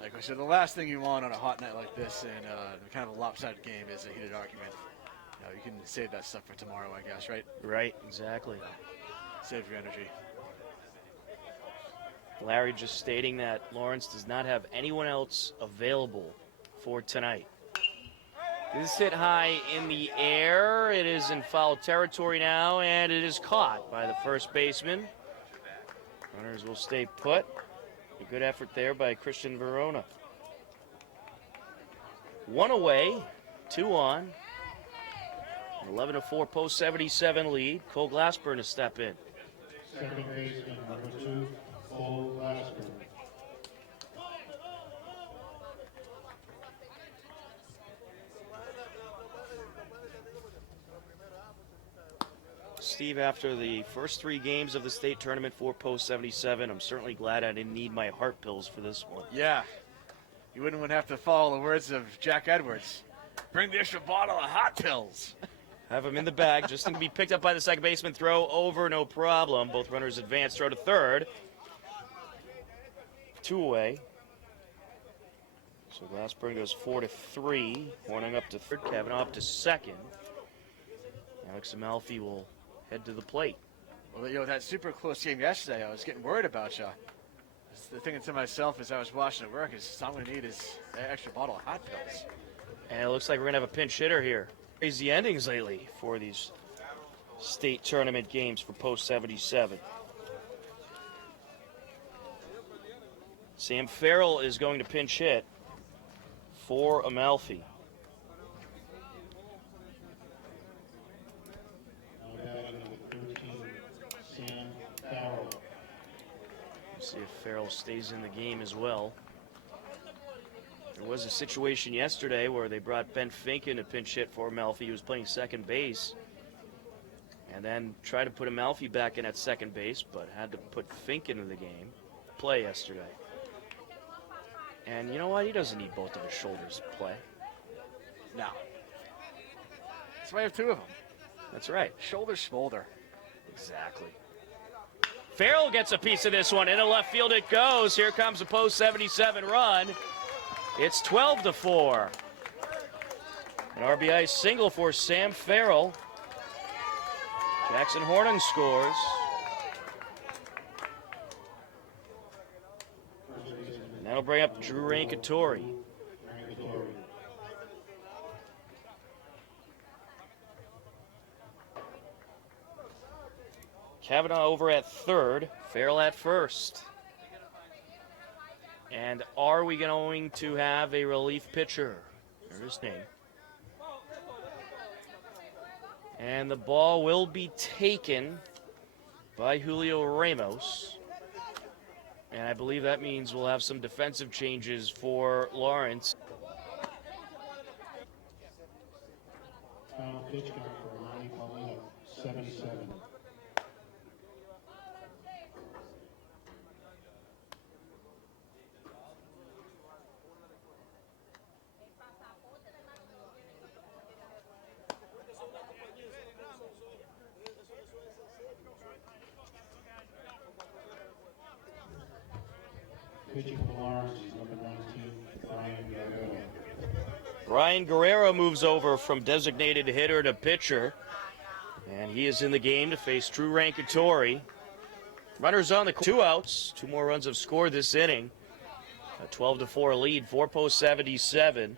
Like I said, the last thing you want on a hot night like this in kind of a lopsided game is a heated argument. You know, you can save that stuff for tomorrow, I guess, right? Right, exactly. Save your energy. Larry just stating that Lawrence does not have anyone else available for tonight. This is hit high in the air. It is in foul territory now, and it is caught by the first baseman. Runners will stay put. A good effort there by Christian Verona. 1 away, 2 on. 11-4 post 77 lead. Cole Glassburn to step in. Second baseman, number 2, Cole Glassburn. Steve, after the first 3 games of the state tournament for post 77, I'm certainly glad I didn't need my heart pills for this one. Yeah. You wouldn't have to follow the words of Jack Edwards. Bring the extra bottle of hot pills. Have him in the bag, just to be picked up by the second baseman. Throw over, no problem. Both runners advance, throw to third. 2 away. So Glassburn goes 4-3. Horning up to third, Kavanaugh up to second. Alex Amalfi will head to the plate. Well, you know, that super close game yesterday, I was getting worried about you. The thinking to myself as I was watching it work is all I'm going to need is that extra bottle of hot pills. And it looks like we're going to have a pinch hitter here. Crazy endings lately for these state tournament games for post 77. Sam Farrell is going to pinch hit for Amalfi. Now batting number 13, Sam Farrell. We'll see if Farrell stays in the game as well. There was a situation yesterday where they brought Ben Fink in to pinch hit for Amalfi. He was playing second base. And then tried to put Amalfi back in at second base, but had to put Fink into the game. Play yesterday. And you know what? He doesn't need both of his shoulders to play. No. That's why I have 2 of them. That's right. Shoulder smolder. Exactly. Farrell gets a piece of this one. Into left field it goes. Here comes a post 77 run. It's 12-4. An RBI single for Sam Farrell. Jackson Horning scores. And that'll bring up Drew Rankatori. Kavanaugh over at third, Farrell at first. And are we going to have a relief pitcher? There's his name. And the ball will be taken by Julio Ramos. And I believe that means we'll have some defensive changes for Lawrence. Final pitch count for Ronnie Paulino, 77. Pitching for Lawrence is number 19, Brian Guerrero. Brian Guerrero moves over from designated hitter to pitcher. And he is in the game to face Drew Rankatori. Runners on the 2 outs. 2 more runs have scored this inning. A 12-4 lead, 4 post 77.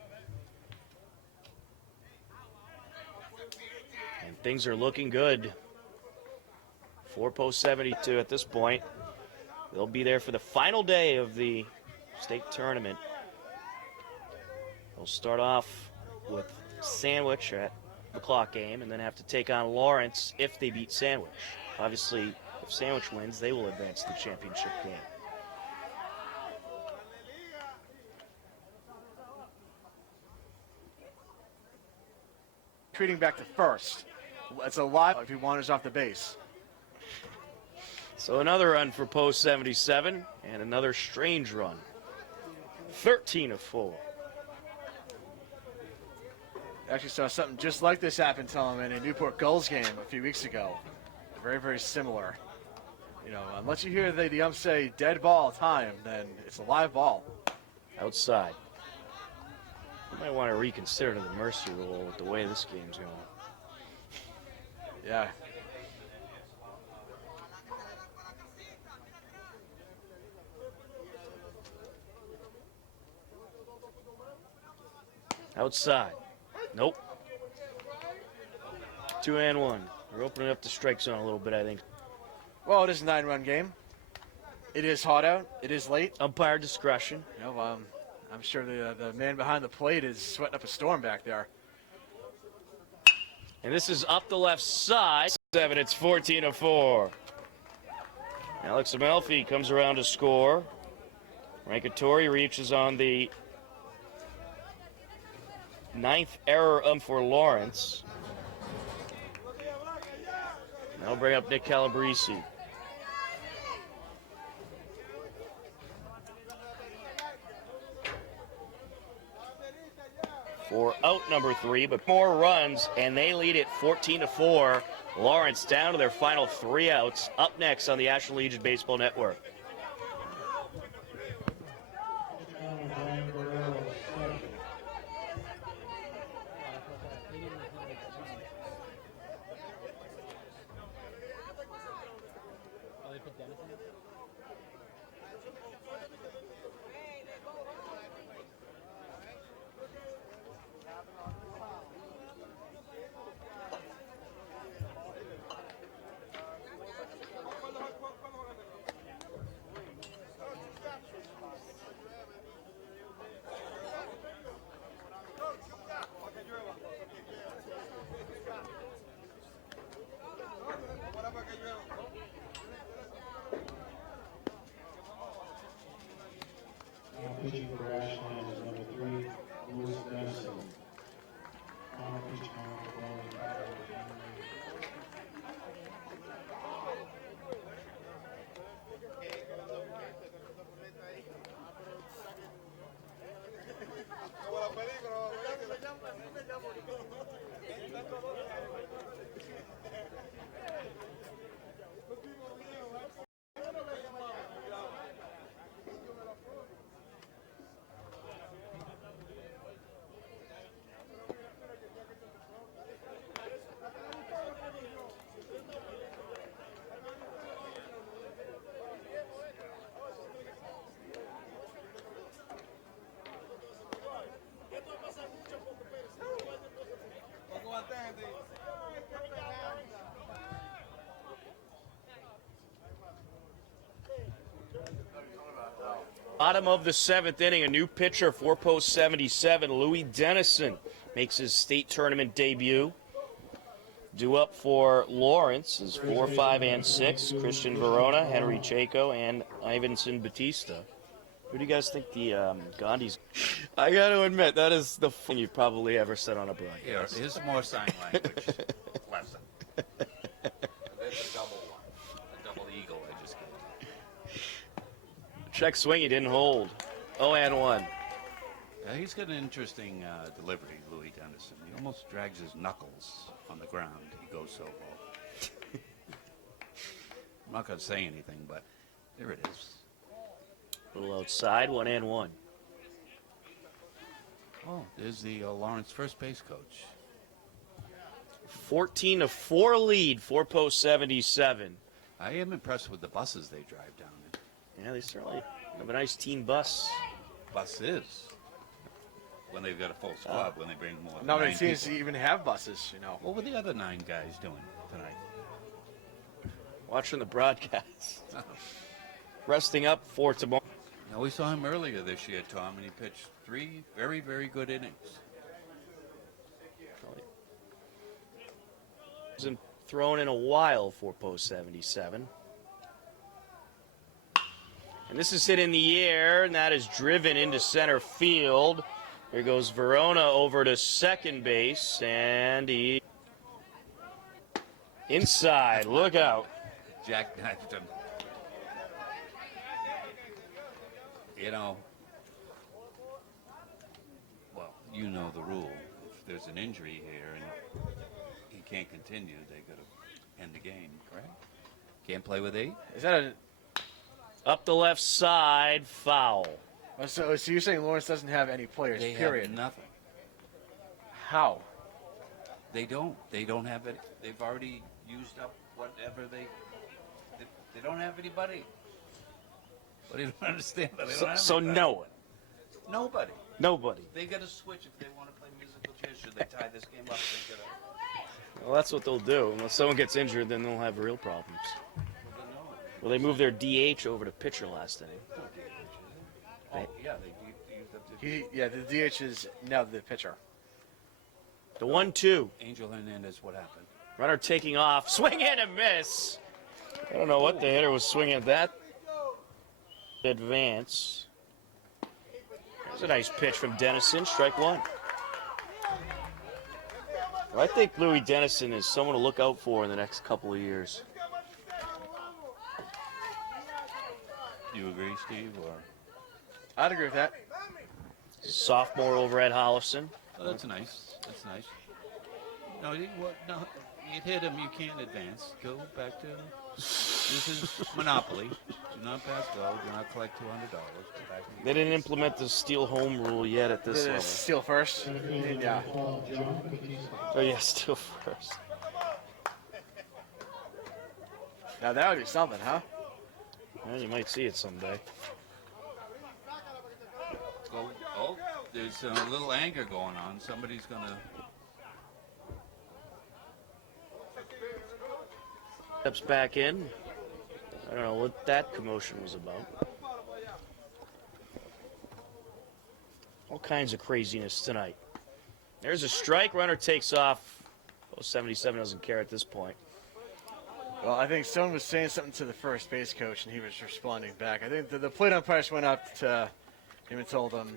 And things are looking good. 4 post 72 at this point. They'll be there for the final day of the state tournament. They'll start off with Sandwich at the clock game and then have to take on Lawrence if they beat Sandwich. Obviously, if Sandwich wins, they will advance to the championship game. Treating back to first. It's a lot if he wanders off the base. So another run for post 77 and another strange run. 13-4. Actually saw something just like this happen to him in a Newport Gulls game a few weeks ago. Very, very similar. You know, unless you hear the ump say dead ball time, then it's a live ball. Outside. You might want to reconsider the mercy rule with the way this game's going. Outside. Nope. 2-1. We're opening up the strike zone a little bit, I think. Well, it is a 9-run game. It is hot out. It is late. Umpire discretion. You know, I'm sure the man behind the plate is sweating up a storm back there. And this is up the left side. 7, it's 14-4. Alex Amelfi comes around to score. Rankatori reaches on the 9th error for Lawrence. That'll bring up Nick Calabrese. For out number 3, but more runs, and they lead it 14-4. Lawrence down to their final 3 outs. Up next on the Ashland Legion Baseball Network. Oh, they put Dennis in it? Pitching for Ashland is number 3, Louis Dennison. Pitching Bottom of the 7th inning, a new pitcher, 4-post 77, Louis Dennison, makes his state tournament debut. Due up for Lawrence is 4, 5, and 6. Christian Verona, Henry Chaco, and Ivanson Batista. Who do you guys think the Gandhis? I got to admit, that is the thing you've probably ever said on a broadcast. Here, here's more sign language lesson. That's a double one. A double eagle I just gave you. Check swing, he didn't hold. 0-1. Yeah, he's got an interesting delivery, Louis Dennison. He almost drags his knuckles on the ground. He goes so low. I'm not going to say anything, but there it is. A little outside, 1-1. Oh, there's the Lawrence first base coach. 14-4 lead, 4-post 77. I am impressed with the buses they drive down in. Yeah, they certainly have a nice team bus. Buses. When they've got a full squad, when they bring more than Not many 9 teams people. even have buses, you know. What were the other 9 guys doing tonight? Watching the broadcast. Resting up for tomorrow. Now, we saw him earlier this year, Tom, and he pitched 3 very, very good innings. Hasn't thrown in a while, 4-post 77. And this is hit in the air, and that is driven into center field. Here goes Verona over to second base, and he inside. Look out. Jackknifed him. You know, well, you know the rule. If there's an injury here and he can't continue, they got to end the game, correct? Can't play with 8? Is that a... Up the left side, foul. So you're saying Lawrence doesn't have any players, They period? have nothing. How? They don't. They don't have it. They've already used up whatever they don't have anybody. But I don't understand. They don't have So anybody. no one. Nobody. Nobody. They got to switch if they want to play musical chairs. Should they tie this game up? They gotta, Well, that's what they'll do. Unless someone gets injured, then they'll have real problems. well, then no. Well, they moved their DH over to pitcher last inning. Oh, yeah, they used up the Yeah, the DH is now the pitcher. The 1-2. Angel Hernandez. What happened? Runner taking off. Swing and a miss. I don't know what the hitter was swinging at that. Advance. There's a nice pitch from Dennison. Strike one. Well, I think Louis Dennison is someone to look out for in the next couple of years. Do you agree, Steve? Or I'd agree with that. Sophomore over at Holliston. oh, that's nice. That's nice. No, no, you hit him. You can't advance. Go back to. This is Monopoly. Do not pass go. Do not collect $200. They didn't implement the steal home rule yet at this level. Steal first. Yeah. Oh yeah, steal first. Now that would be something, huh? Well, you might see it someday. Go. Oh, there's a little anger going on. Somebody's gonna. Steps back in. I don't know what that commotion was about. All kinds of craziness tonight. There's a strike. Runner takes off. Oh, 77 doesn't care at this point. Well, I think someone was saying something to the first base coach, and he was responding back. I think the plate umpires went up to him and told him,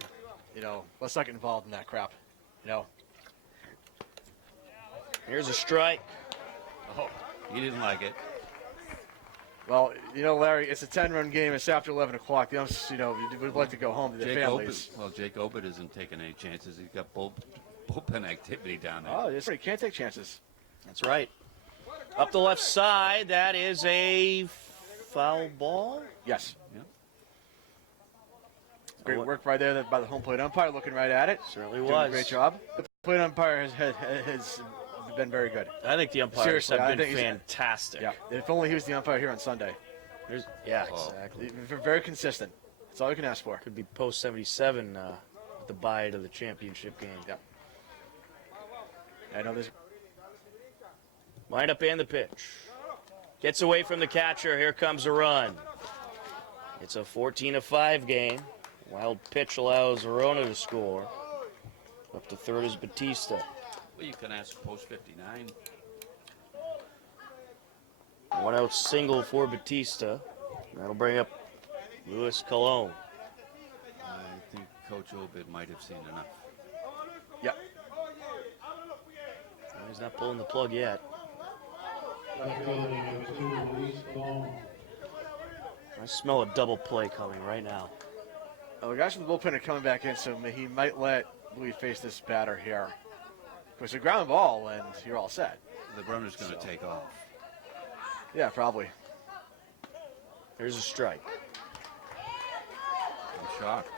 let's not get involved in that crap. Here's a strike. Oh, he didn't like it. Well, Larry, it's a 10-run game. It's after 11 o'clock. The umps, would like to go home to their families. Jake Obert isn't taking any chances. He's got bullpen activity down there. Oh, you can't take chances. That's right. Up the left side, that is a foul ball. Yes. Yeah. Great work right there by the home plate umpire, looking right at it. Certainly Doing was. a great job. The plate umpire has been very good. I think the umpires Seriously, I have been think he's- fantastic. Yeah. If only he was the umpire here on Sunday. Yeah, Oh. exactly. Very consistent. That's all you can ask for. Could be post 77 with the bye to the championship game. Yeah. I know there's. Wind up and the pitch. Gets away from the catcher. Here comes a run. It's a 14-5 game. Wild pitch allows Arona to score. Up to third is Batista. Well, you can ask post 59. One out single for Batista. That'll bring up Luis Colon. I think Coach Obert might have seen enough. Yeah. Well, he's not pulling the plug yet. I smell a double play coming right now. Well, the guys from the bullpen are coming back in, so he might let Louis face this batter here. It's a ground ball, and you're all set. The runner's going to take off. Yeah, probably. There's a strike. I'm shocked.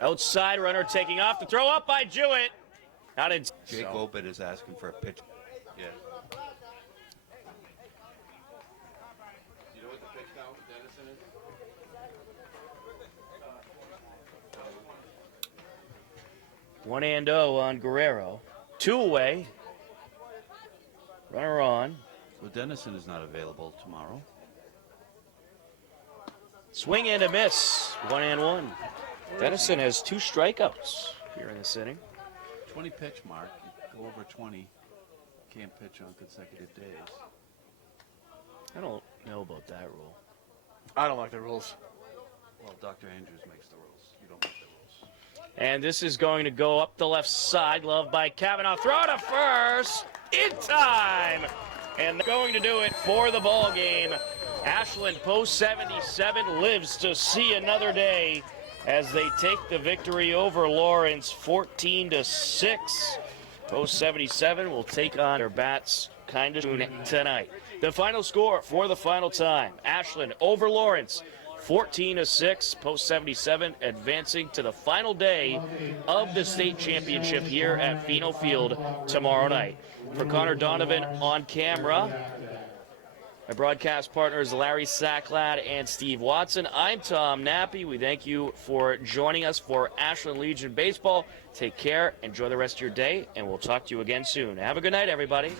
Outside runner taking off. The throw up by Jewett. Not in. Jake Obert is asking for a pitch. Yeah. You know what the pitch count for Dennison is? One and oh on Guerrero. Two away. Runner on. Well, Dennison is not available tomorrow. Swing and a miss. 1-1. Dennison has 2 strikeouts here in this inning. 20 pitch mark. You go over 20. Can't pitch on consecutive days. I don't know about that rule. I don't like the rules. Well, Dr. Andrews makes the rules. You don't make the rules. And this is going to go up the left side. Loved by Kavanaugh. Throw to first. In time. And going to do it for the ball game. Ashland post 77 lives to see another day as they take the victory over Lawrence 14-6. Post 77 will take on their bats kind of soon tonight. The final score for the final time. Ashland over Lawrence 14-6, post 77, advancing to the final day of the state championship here at Pheno Field tomorrow night. For Connor Donovan on camera, my broadcast partners Larry Sacklad and Steve Watson, I'm Tom Nappy. We thank you for joining us for Ashland Legion Baseball. Take care, enjoy the rest of your day, and we'll talk to you again soon. Have a good night, everybody.